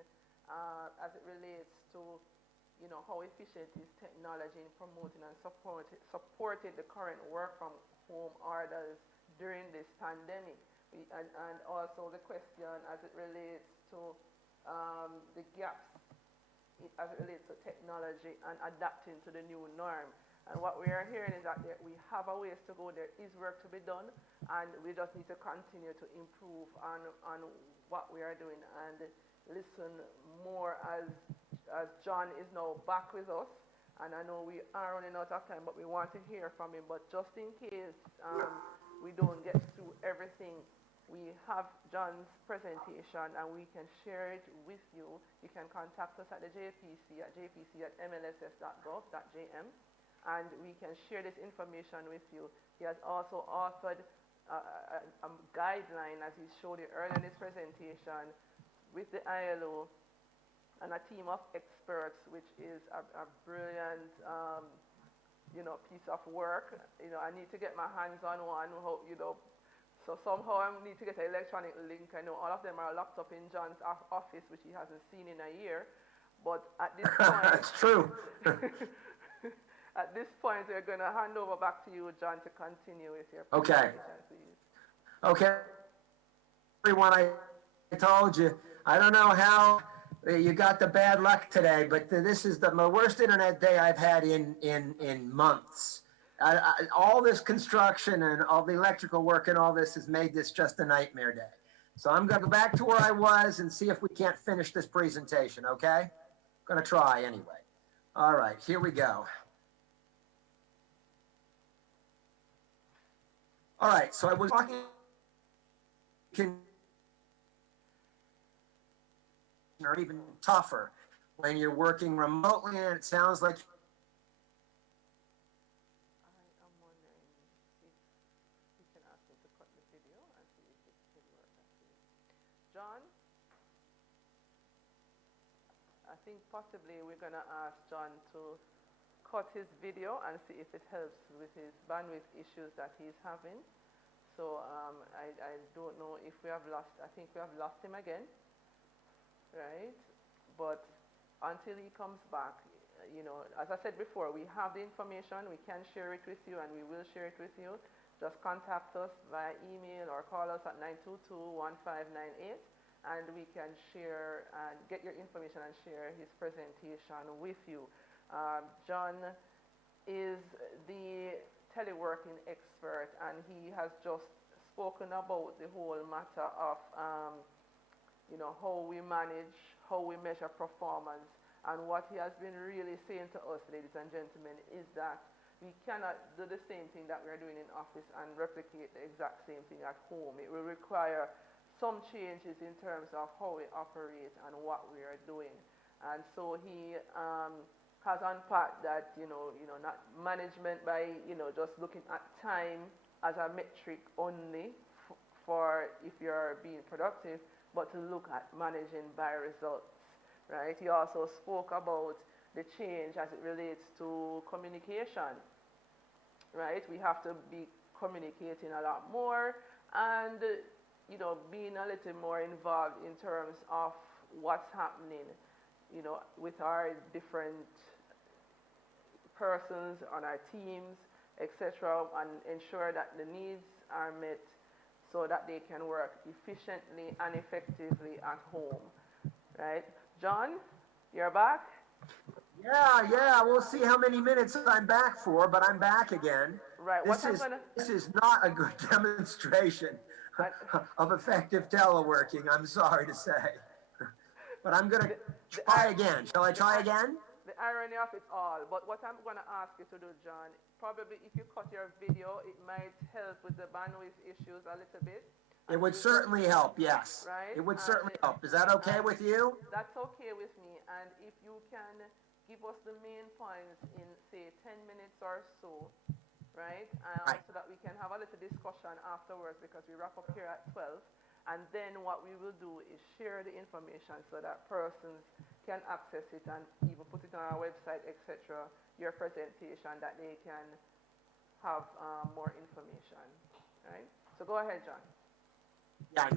as it relates to, you know, how efficient is technology in promoting and supporting the current work from home orders during this pandemic. And also the question as it relates to the gaps as it relates to technology and adapting to the new norm. And what we are hearing is that we have a ways to go. There is work to be done, and we just need to continue to improve on what we are doing and listen more as John is now back with us. And I know we are running out of time, but we want to hear from him. But just in case we don't get through everything, we have John's presentation and we can share it with you. You can contact us at the JPC at jpc@mlss.gov.jm, and we can share this information with you. He has also authored a guideline, as he showed you earlier in his presentation, with the ILO and a team of experts, which is a brilliant piece of work. I need to get my hands on one, so somehow I need to get an electronic link. I know all of them are locked up in John's office, which he hasn't seen in a year. But at this point... That's true. At this point, we're going to hand over back to you, John, to continue with your presentation, please. Okay. Everyone, I told you, I don't know how you got the bad luck today, but this is the worst internet day I've had in months. All this construction and all the electrical work and all this has made this just a nightmare day. So I'm going to go back to where I was and see if we can't finish this presentation, okay? I'm going to try anyway. All right, here we go. All right, so I was talking or even tougher when you're working remotely and it sounds like possibly we're going to ask John to cut his video and see if it helps with his bandwidth issues that he's having. So I don't know if we have lost, I think we have lost him again, right? But until he comes back, you know, as I said before, we have the information, we can share it with you, and we will share it with you. Just contact us via email or call us at 922-1598, and we can share and get your information and share his presentation with you. John is the teleworking expert, and he has just spoken about the whole matter of you know, how we manage, how we measure performance. And what he has been really saying to us, ladies and gentlemen, is that we cannot do the same thing that we're doing in office and replicate the exact same thing at home. It will require some changes in terms of how we operate and what we are doing. And so he has unpacked that, you know, not management by, you know, just looking at time as a metric only for if you're being productive, but to look at managing by results, right? He also spoke about the change as it relates to communication, right? We have to be communicating a lot more and, you know, being a little more involved in terms of what's happening, you know, with our different persons on our teams, etc., and ensure that the needs are met so that they can work efficiently and effectively at home, right? John, you're back? Yeah, we'll see how many minutes I'm back for, but I'm back again. Right. This is not a good demonstration of effective teleworking, I'm sorry to say. But I'm going to try again. Shall I try again? The irony of it all. But what I'm going to ask you to do, John, probably if you cut your video, it might help with the bandwidth issues a little bit. It would certainly help, yes. Right? It would certainly help. Is that okay with you? That's okay with me. And if you can give us the main points in, say, 10 minutes or so, right? So that we can have a little discussion afterwards, because we wrap up here at 12. And then what we will do is share the information so that persons can access it and even put it on our website, etc., your presentation, that they can have more information, right? So go ahead, John. Yeah,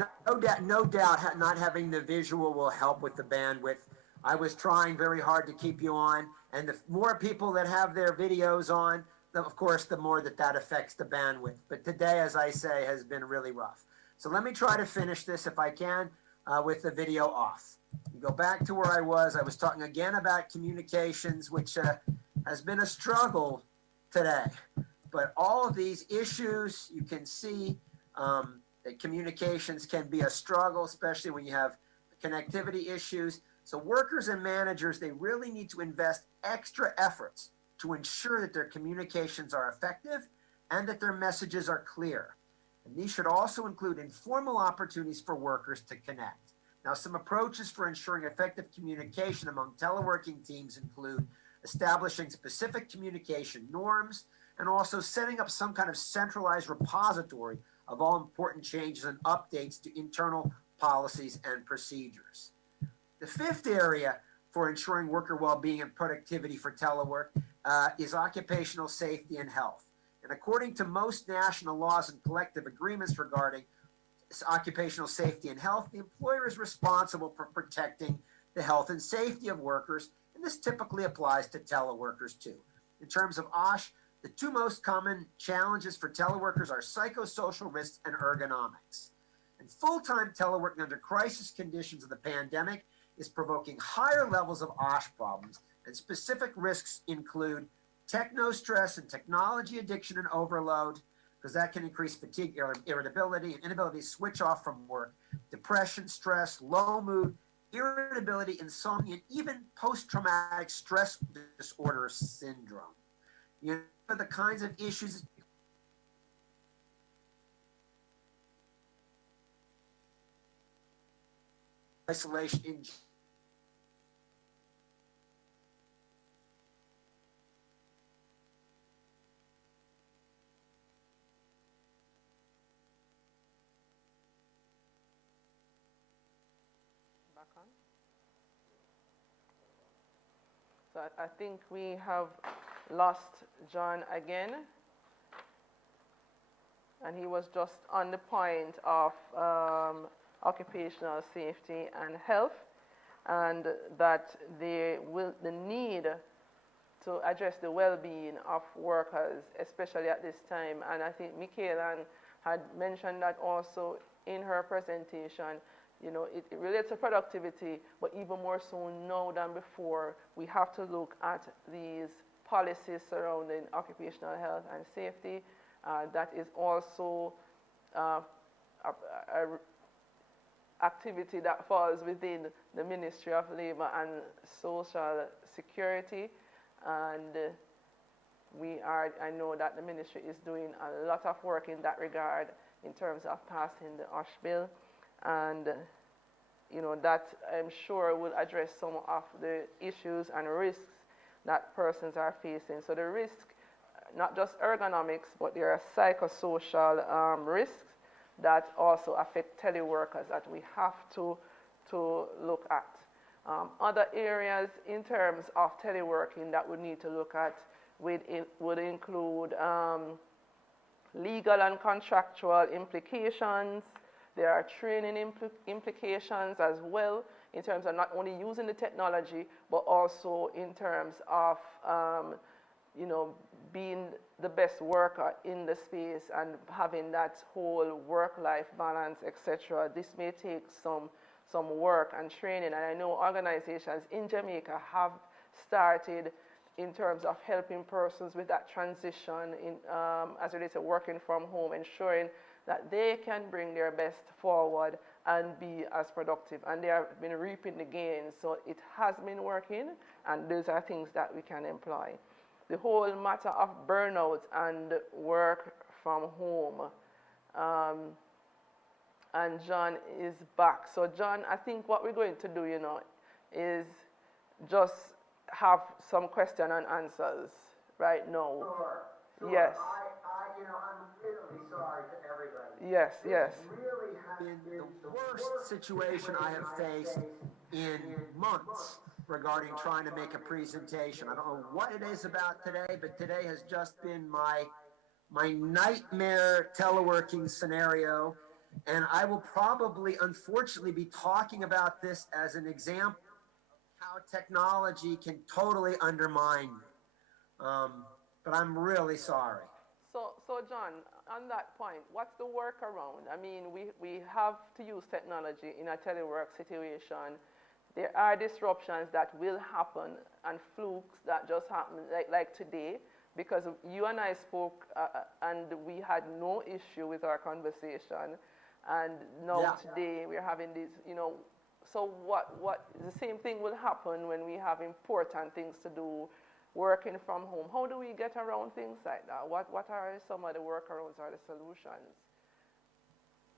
no doubt not having the visual will help with the bandwidth. I was trying very hard to keep you on, and the more people that have their videos on, of course, the more that affects the bandwidth. But today, as I say, has been really rough. So let me try to finish this, if I can, with the video off. You go back to where I was talking again about communications, which has been a struggle today. But all of these issues, you can see that communications can be a struggle, especially when you have connectivity issues. So workers and managers, they really need to invest extra efforts to ensure that their communications are effective and that their messages are clear. And these should also include informal opportunities for workers to connect. Now, some approaches for ensuring effective communication among teleworking teams include establishing specific communication norms and also setting up some kind of centralized repository of all important changes and updates to internal policies and procedures. The fifth area for ensuring worker well-being and productivity for telework is occupational safety and health. And according to most national laws and collective agreements regarding occupational safety and health, the employer is responsible for protecting the health and safety of workers, and this typically applies to teleworkers too. In terms of OSH, the two most common challenges for teleworkers are psychosocial risks and ergonomics. And full-time teleworking under crisis conditions of the pandemic is provoking higher levels of OSH problems, and specific risks include techno stress and technology addiction and overload, because that can increase fatigue, irritability, and inability to switch off from work, depression, stress, low mood, irritability, insomnia, and even post-traumatic stress disorder syndrome. You know, the kinds of issues isolation in Back on. So I think we have lost John again. And he was just on the point of occupational safety and health, and that the need to address the well-being of workers, especially at this time. And I think Michaela had mentioned that also in her presentation. You know, it relates to productivity, but even more so now than before, we have to look at these policies surrounding occupational health and safety. That is also a activity that falls within the Ministry of Labor and Social Security. And I know that the ministry is doing a lot of work in that regard in terms of passing the OSH bill. And, you know, that I'm sure will address some of the issues and risks that persons are facing. So the risk, not just ergonomics, but there are psychosocial risks that also affect teleworkers that we have to look at. Other areas in terms of teleworking that we need to look at would include legal and contractual implications. There are training implications as well in terms of not only using the technology, but also in terms of you know, being the best worker in the space and having that whole work-life balance, etc. This may take some work and training, and I know organizations in Jamaica have started in terms of helping persons with that transition in, as it relates to working from home, ensuring that they can bring their best forward and be as productive. And they have been reaping the gains, so it has been working, and those are things that we can employ. The whole matter of burnout and work from home. And John is back. So John, I think what we're going to do, you know, is just have some question and answers right now. Sure. Yes. You know, I'm really sorry to everybody. Yes, yes. This really has been the worst situation I have faced in months regarding trying to make a presentation. I don't know what it is about today, but today has just been my nightmare teleworking scenario. And I will probably, unfortunately, be talking about this as an example of how technology can totally undermine me. But I'm really sorry. So John, on that point, what's the workaround? I mean, we have to use technology in a telework situation. There are disruptions that will happen and flukes that just happen, like today, because you and I spoke and we had no issue with our conversation. And now today we're having this, you know, so what the same thing will happen when we have important things to do, working from home. How do we get around things like that? What are some of the workarounds or the solutions?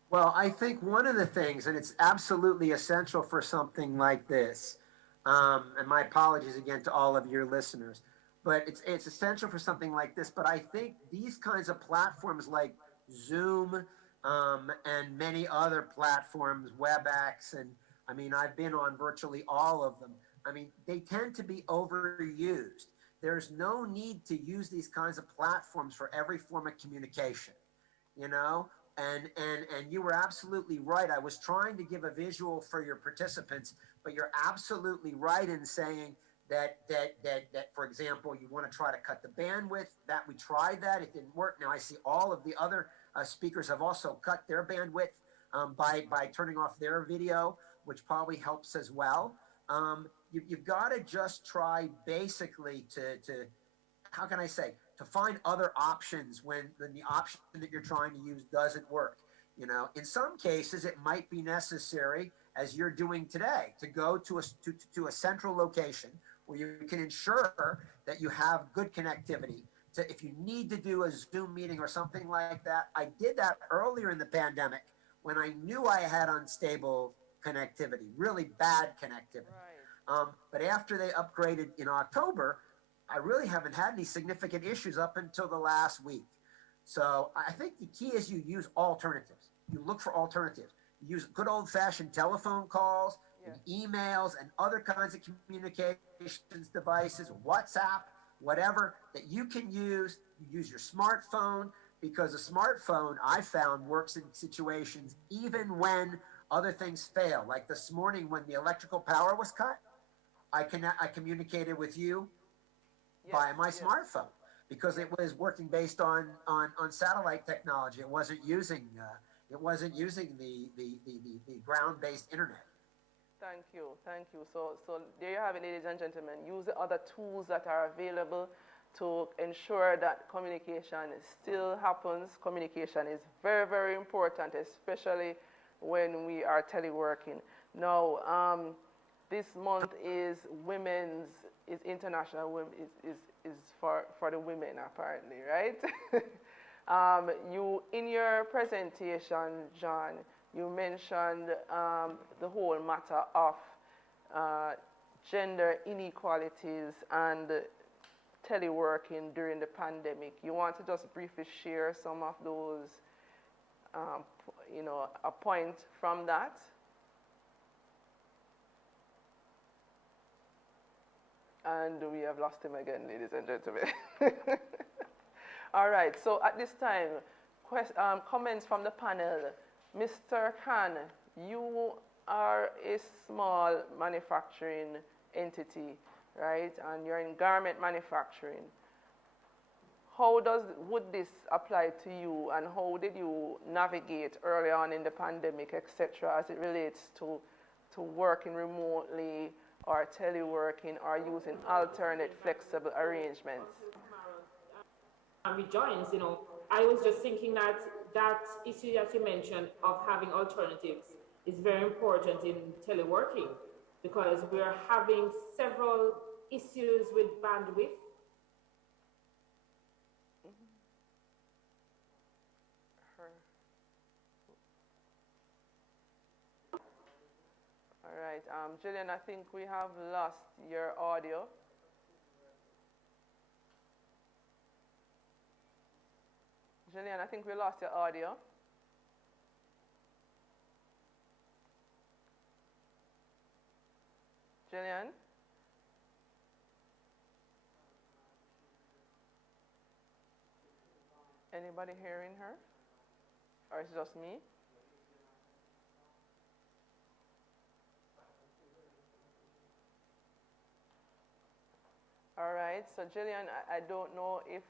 Well, I think one of the things, and it's absolutely essential for something like this, and my apologies again to all of your listeners, but it's essential for something like this. But I think these kinds of platforms like Zoom and many other platforms, WebEx, and I mean, I've been on virtually all of them. I mean, they tend to be overused. There's no need to use these kinds of platforms for every form of communication, you know? And you were absolutely right. I was trying to give a visual for your participants, but you're absolutely right in saying that for example, you want to try to cut the bandwidth. That we tried that, it didn't work. Now I see all of the other speakers have also cut their bandwidth by turning off their video, which probably helps as well. You've got to just try basically to how can I say, to find other options when the option that you're trying to use doesn't work. You know, in some cases, it might be necessary, as you're doing today, to go to a central location where you can ensure that you have good connectivity. If you need to do a Zoom meeting or something like that, I did that earlier in the pandemic when I knew I had unstable connectivity, really bad connectivity. Right. But after they upgraded in October, I really haven't had any significant issues up until the last week. So I think the key is you use alternatives. You look for alternatives. You use good old-fashioned telephone calls. and emails and other kinds of communications devices, WhatsApp, whatever that you can use. You use your smartphone, because a smartphone, I found, works in situations even when other things fail. Like this morning when the electrical power was cut, I communicated with you via my smartphone, because it was working based on satellite technology. It wasn't using the ground-based internet. Thank you, thank you. So there you have it, ladies and gentlemen. Use the other tools that are available to ensure that communication still happens. Communication is very, very important, especially when we are teleworking. Now, this month is International Women, is for the women, apparently, right? You, in your presentation, John, you mentioned the whole matter of gender inequalities and teleworking during the pandemic. You want to just briefly share some of those, a point from that? And we have lost him again, ladies and gentlemen. All right, so at this time, comments from the panel. Mr. Khan, you are a small manufacturing entity, right? And you're in garment manufacturing. How would this apply to you, and how did you navigate early on in the pandemic, etc., as it relates to working remotely or teleworking or using alternate flexible arrangements? Rejoins, I was just thinking that issue that you mentioned of having alternatives is very important in teleworking, because we are having several issues with bandwidth. All right, Jillian, I think we have lost your audio. Jillian, I think we lost your audio. Jillian? Anybody hearing her? Or is it just me? All right, so Jillian, I don't know if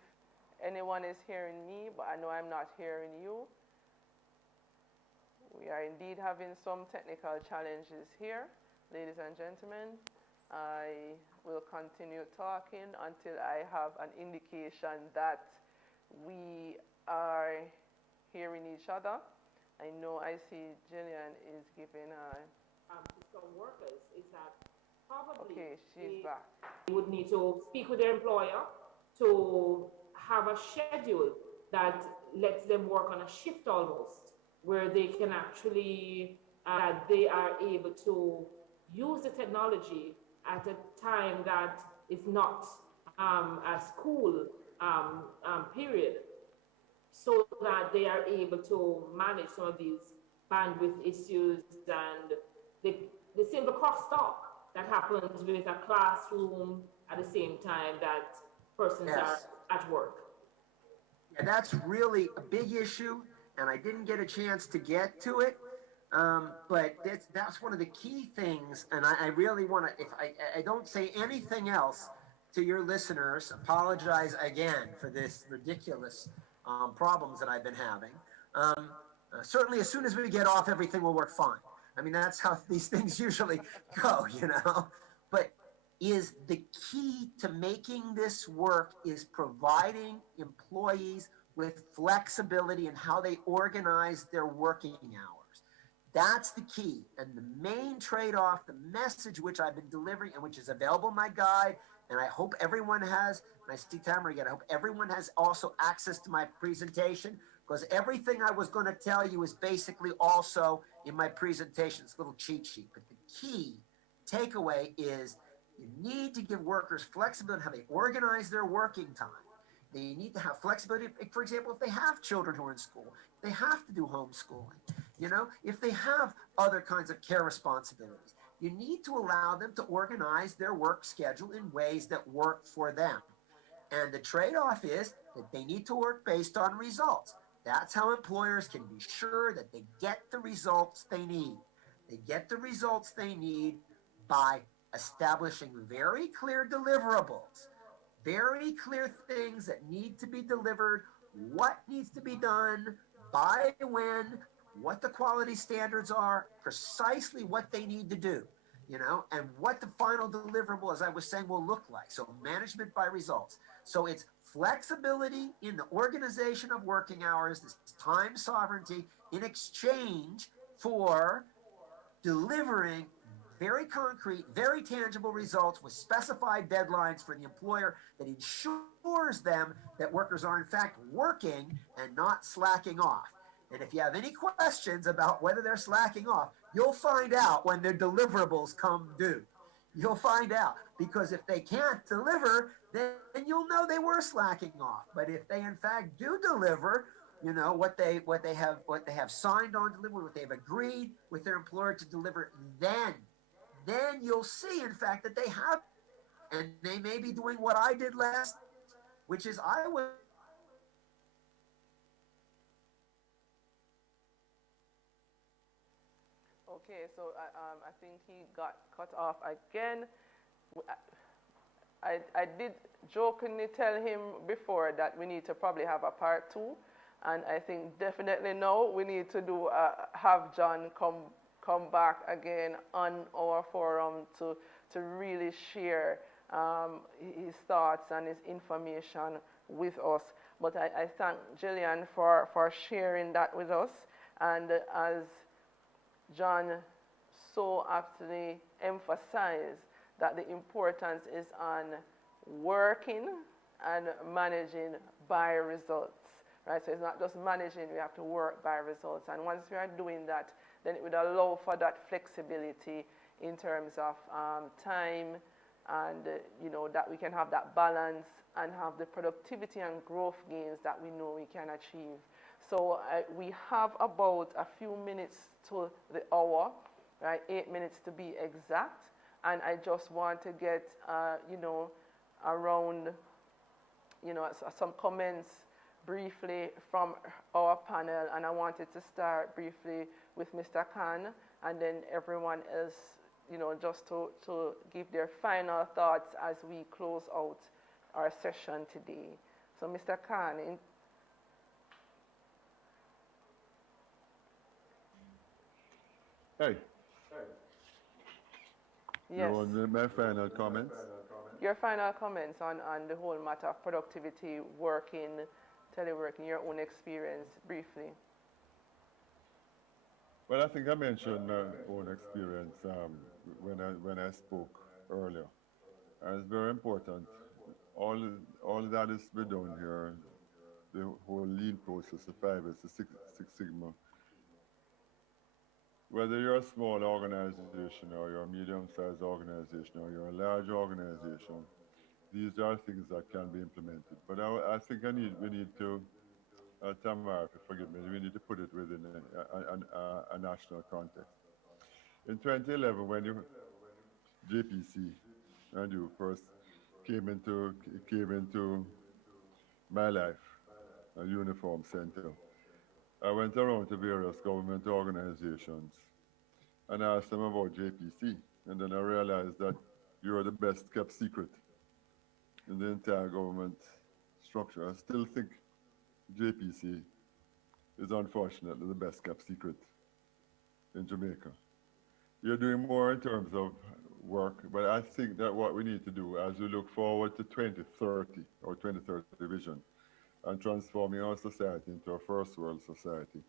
anyone is hearing me, but I know I'm not hearing you. We are indeed having some technical challenges here, ladies and gentlemen. I will continue talking until I have an indication that we are hearing each other. I know I see Jillian is giving a... some workers is that probably okay, she's back. They would need to speak with their employer to have a schedule that lets them work on a shift almost, where they can actually, that they are able to use the technology at a time that is not a school period, so that they are able to manage some of these bandwidth issues and the simple crosstalk that happens with a classroom at the same time that persons are at work. Yeah, that's really a big issue, and I didn't get a chance to get to it. But that's one of the key things, and I really want to, if I don't say anything else to your listeners, apologize again for this ridiculous problems that I've been having. Certainly, as soon as we get off, everything will work fine. I mean, that's how these things usually go, But is the key to making this work is providing employees with flexibility in how they organize their working hours. That's the key. And the main trade-off, the message which I've been delivering and which is available in my guide, and I hope everyone has, and I see Tamara again, I hope everyone has also access to my presentation, because everything I was going to tell you is basically also in my presentation. It's a little cheat sheet. But the key takeaway is you need to give workers flexibility in how they organize their working time. They need to have flexibility. For example, if they have children who are in school, they have to do homeschooling. If they have other kinds of care responsibilities, You need to allow them to organize their work schedule in ways that work for them. And the trade-off is that they need to work based on results. That's how employers can be sure that they get the results they need. They get the results they need by establishing very clear deliverables, very clear things that need to be delivered, what needs to be done, by when, what the quality standards are, precisely what they need to do, and what the final deliverable, as I was saying, will look like. So management by results. So it's flexibility in the organization of working hours, this time sovereignty in exchange for delivering very concrete, very tangible results with specified deadlines for the employer that ensures them that workers are in fact working and not slacking off. And if you have any questions about whether they're slacking off, you'll find out when their deliverables come due. You'll find out, because if they can't deliver, then you'll know they were slacking off. But if they in fact do deliver, what they have signed on to deliver, what they've agreed with their employer to deliver, then you'll see in fact that they have, and they may be doing what I did last, which is I would. Okay, so I think he got cut off again. I did jokingly tell him before that we need to probably have a part 2, and I think definitely now we need to do have John come back again on our forum to really share his thoughts and his information with us. But I thank Jillian for sharing that with us, and as John so aptly emphasized, that the importance is on working and managing by results, right? So it's not just managing, we have to work by results. And once we are doing that, then it would allow for that flexibility in terms of time, and that we can have that balance and have the productivity and growth gains that we know we can achieve. So we have about a few minutes to the hour, right? 8 minutes to be exact. And I just want to get, around, some comments briefly from our panel. And I wanted to start briefly with Mr. Khan, and then everyone else, just to give their final thoughts as we close out our session today. So Mr. Khan, Hey. Yes. You want my final comments? Your final comments on the whole matter of productivity, working, teleworking, your own experience, briefly. Well, I think I mentioned my own experience when I spoke earlier. And it's very important. All that is to be done here, the whole lean process, the 5S, the Six Sigma. Whether you're a small organization or you're a medium-sized organization or you're a large organization, these are things that can be implemented. But I think we need to, Tamara, forgive me, we need to put it within a national context. In 2011, when JPC and you first came into my life, a uniform center, I went around to various government organizations and asked them about JPC. And then I realized that you're the best kept secret in the entire government structure. I still think JPC is unfortunately the best kept secret in Jamaica. You're doing more in terms of work, but I think that what we need to do as we look forward to 2030 or 2030 vision, and transforming our society into a first world society,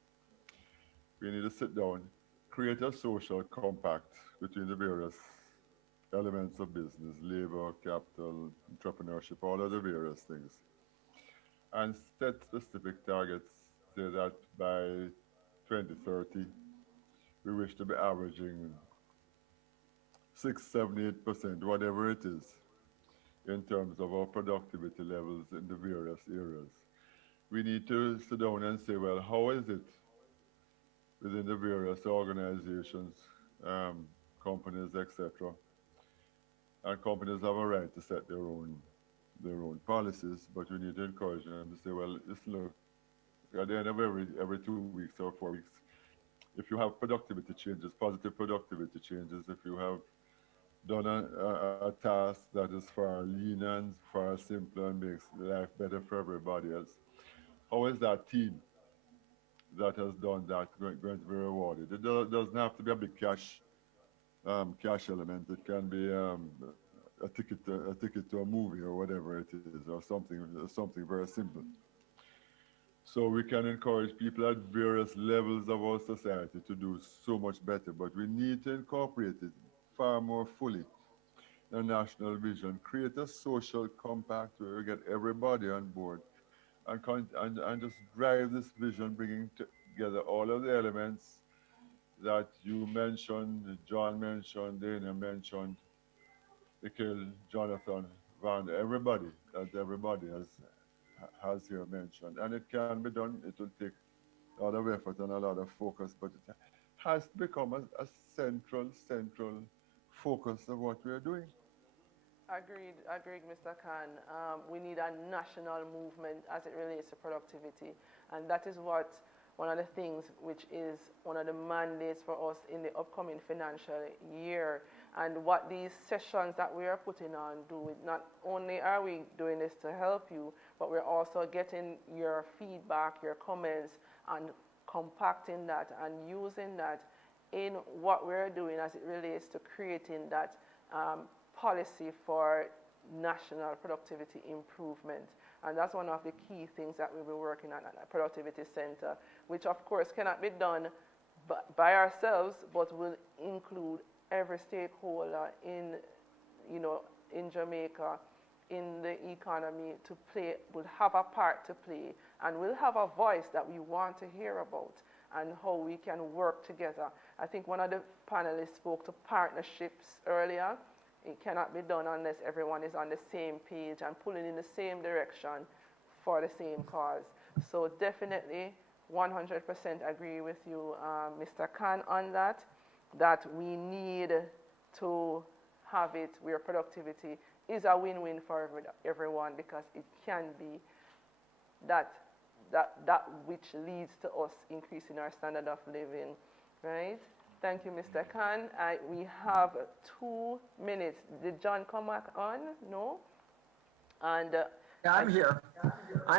we need to sit down, create a social compact between the various elements of business, labor, capital, entrepreneurship, all of the various things, and set specific targets. Say that by 2030, we wish to be averaging 6, 7, 8%, whatever it is, in terms of our productivity levels in the various areas. We need to sit down and say, well, how is it within the various organizations companies, etc. And companies have a right to set their own policies, but we need to encourage them to say, well, listen, look, at the end of every 2 weeks or 4 weeks, if you have productivity changes, positive productivity changes, if you have done a task that is far leaner and far simpler and makes life better for everybody else, how is that team that has done that going to be rewarded? It doesn't have to be a big cash element. It can be a ticket to a movie or whatever it is, or something very simple. So we can encourage people at various levels of our society to do so much better, but we need to incorporate it far more fully. A national vision, create a social compact where we get everybody on board and just drive this vision, bringing together all of the elements that you mentioned, John mentioned, Dana mentioned, Mikhail, Jonathan, Van, everybody has here mentioned. And it can be done. It will take a lot of effort and a lot of focus, but it has become a central focus of what we are doing. Agreed, Mr. Khan. We need a national movement as it relates to productivity, and that is what one of the things which is one of the mandates for us in the upcoming financial year. And what these sessions that we are putting on do, not only are we doing this to help you, but we're also getting your feedback, your comments, and compacting that and using that in what we're doing as it relates to creating that policy for national productivity improvement. And that's one of the key things that we'll be working on at the Productivity Center, which of course cannot be done by ourselves, but will include every stakeholder in Jamaica, in the economy to play, will have a part to play, and will have a voice that we want to hear about and how we can work together. I think one of the panelists spoke to partnerships earlier. It cannot be done unless everyone is on the same page and pulling in the same direction for the same cause. So definitely 100% agree with you, Mr. Khan, on that we need to have it where productivity is a win-win for everyone, because it can be that which leads to us increasing our standard of living, right? Thank you, Mr. Khan. We have 2 minutes. Did John come back on? No? And yeah, I'm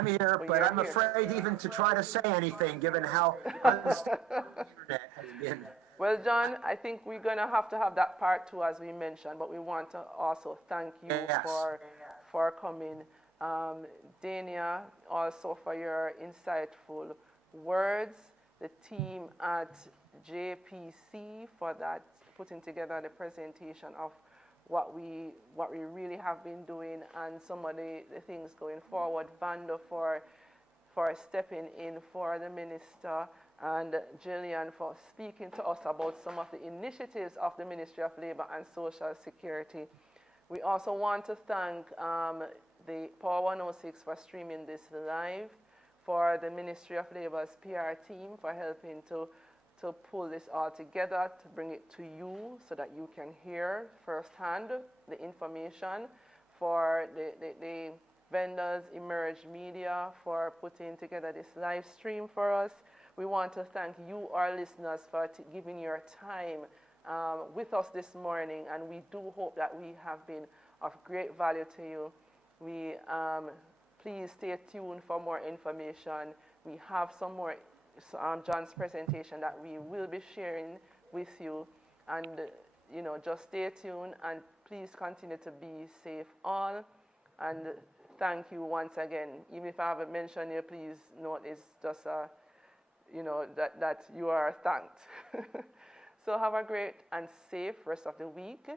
here, but I'm afraid even to try to say anything given how unstable the internet has been. Well, John, I think we're going to have that part 2, as we mentioned, but we want to also thank you for coming. Dania, also for your insightful words, the team at JPC for that, putting together the presentation of what we really have been doing and some of the things going forward. Vando for stepping in for the minister, and Jillian for speaking to us about some of the initiatives of the Ministry of Labor and Social Security. We also want to thank the Power 106 for streaming this live, for the Ministry of Labor's PR team for helping to pull this all together, to bring it to you so that you can hear firsthand the information, for the vendors, Emerge Media, for putting together this live stream for us. We want to thank you, our listeners, for giving your time with us this morning, and we do hope that we have been of great value to you. We please stay tuned for more information. We have some more John's presentation that we will be sharing with you, and just stay tuned and please continue to be safe all, and thank you once again. Even if I haven't mentioned you, please note it's just that you are thanked. So have a great and safe rest of the week.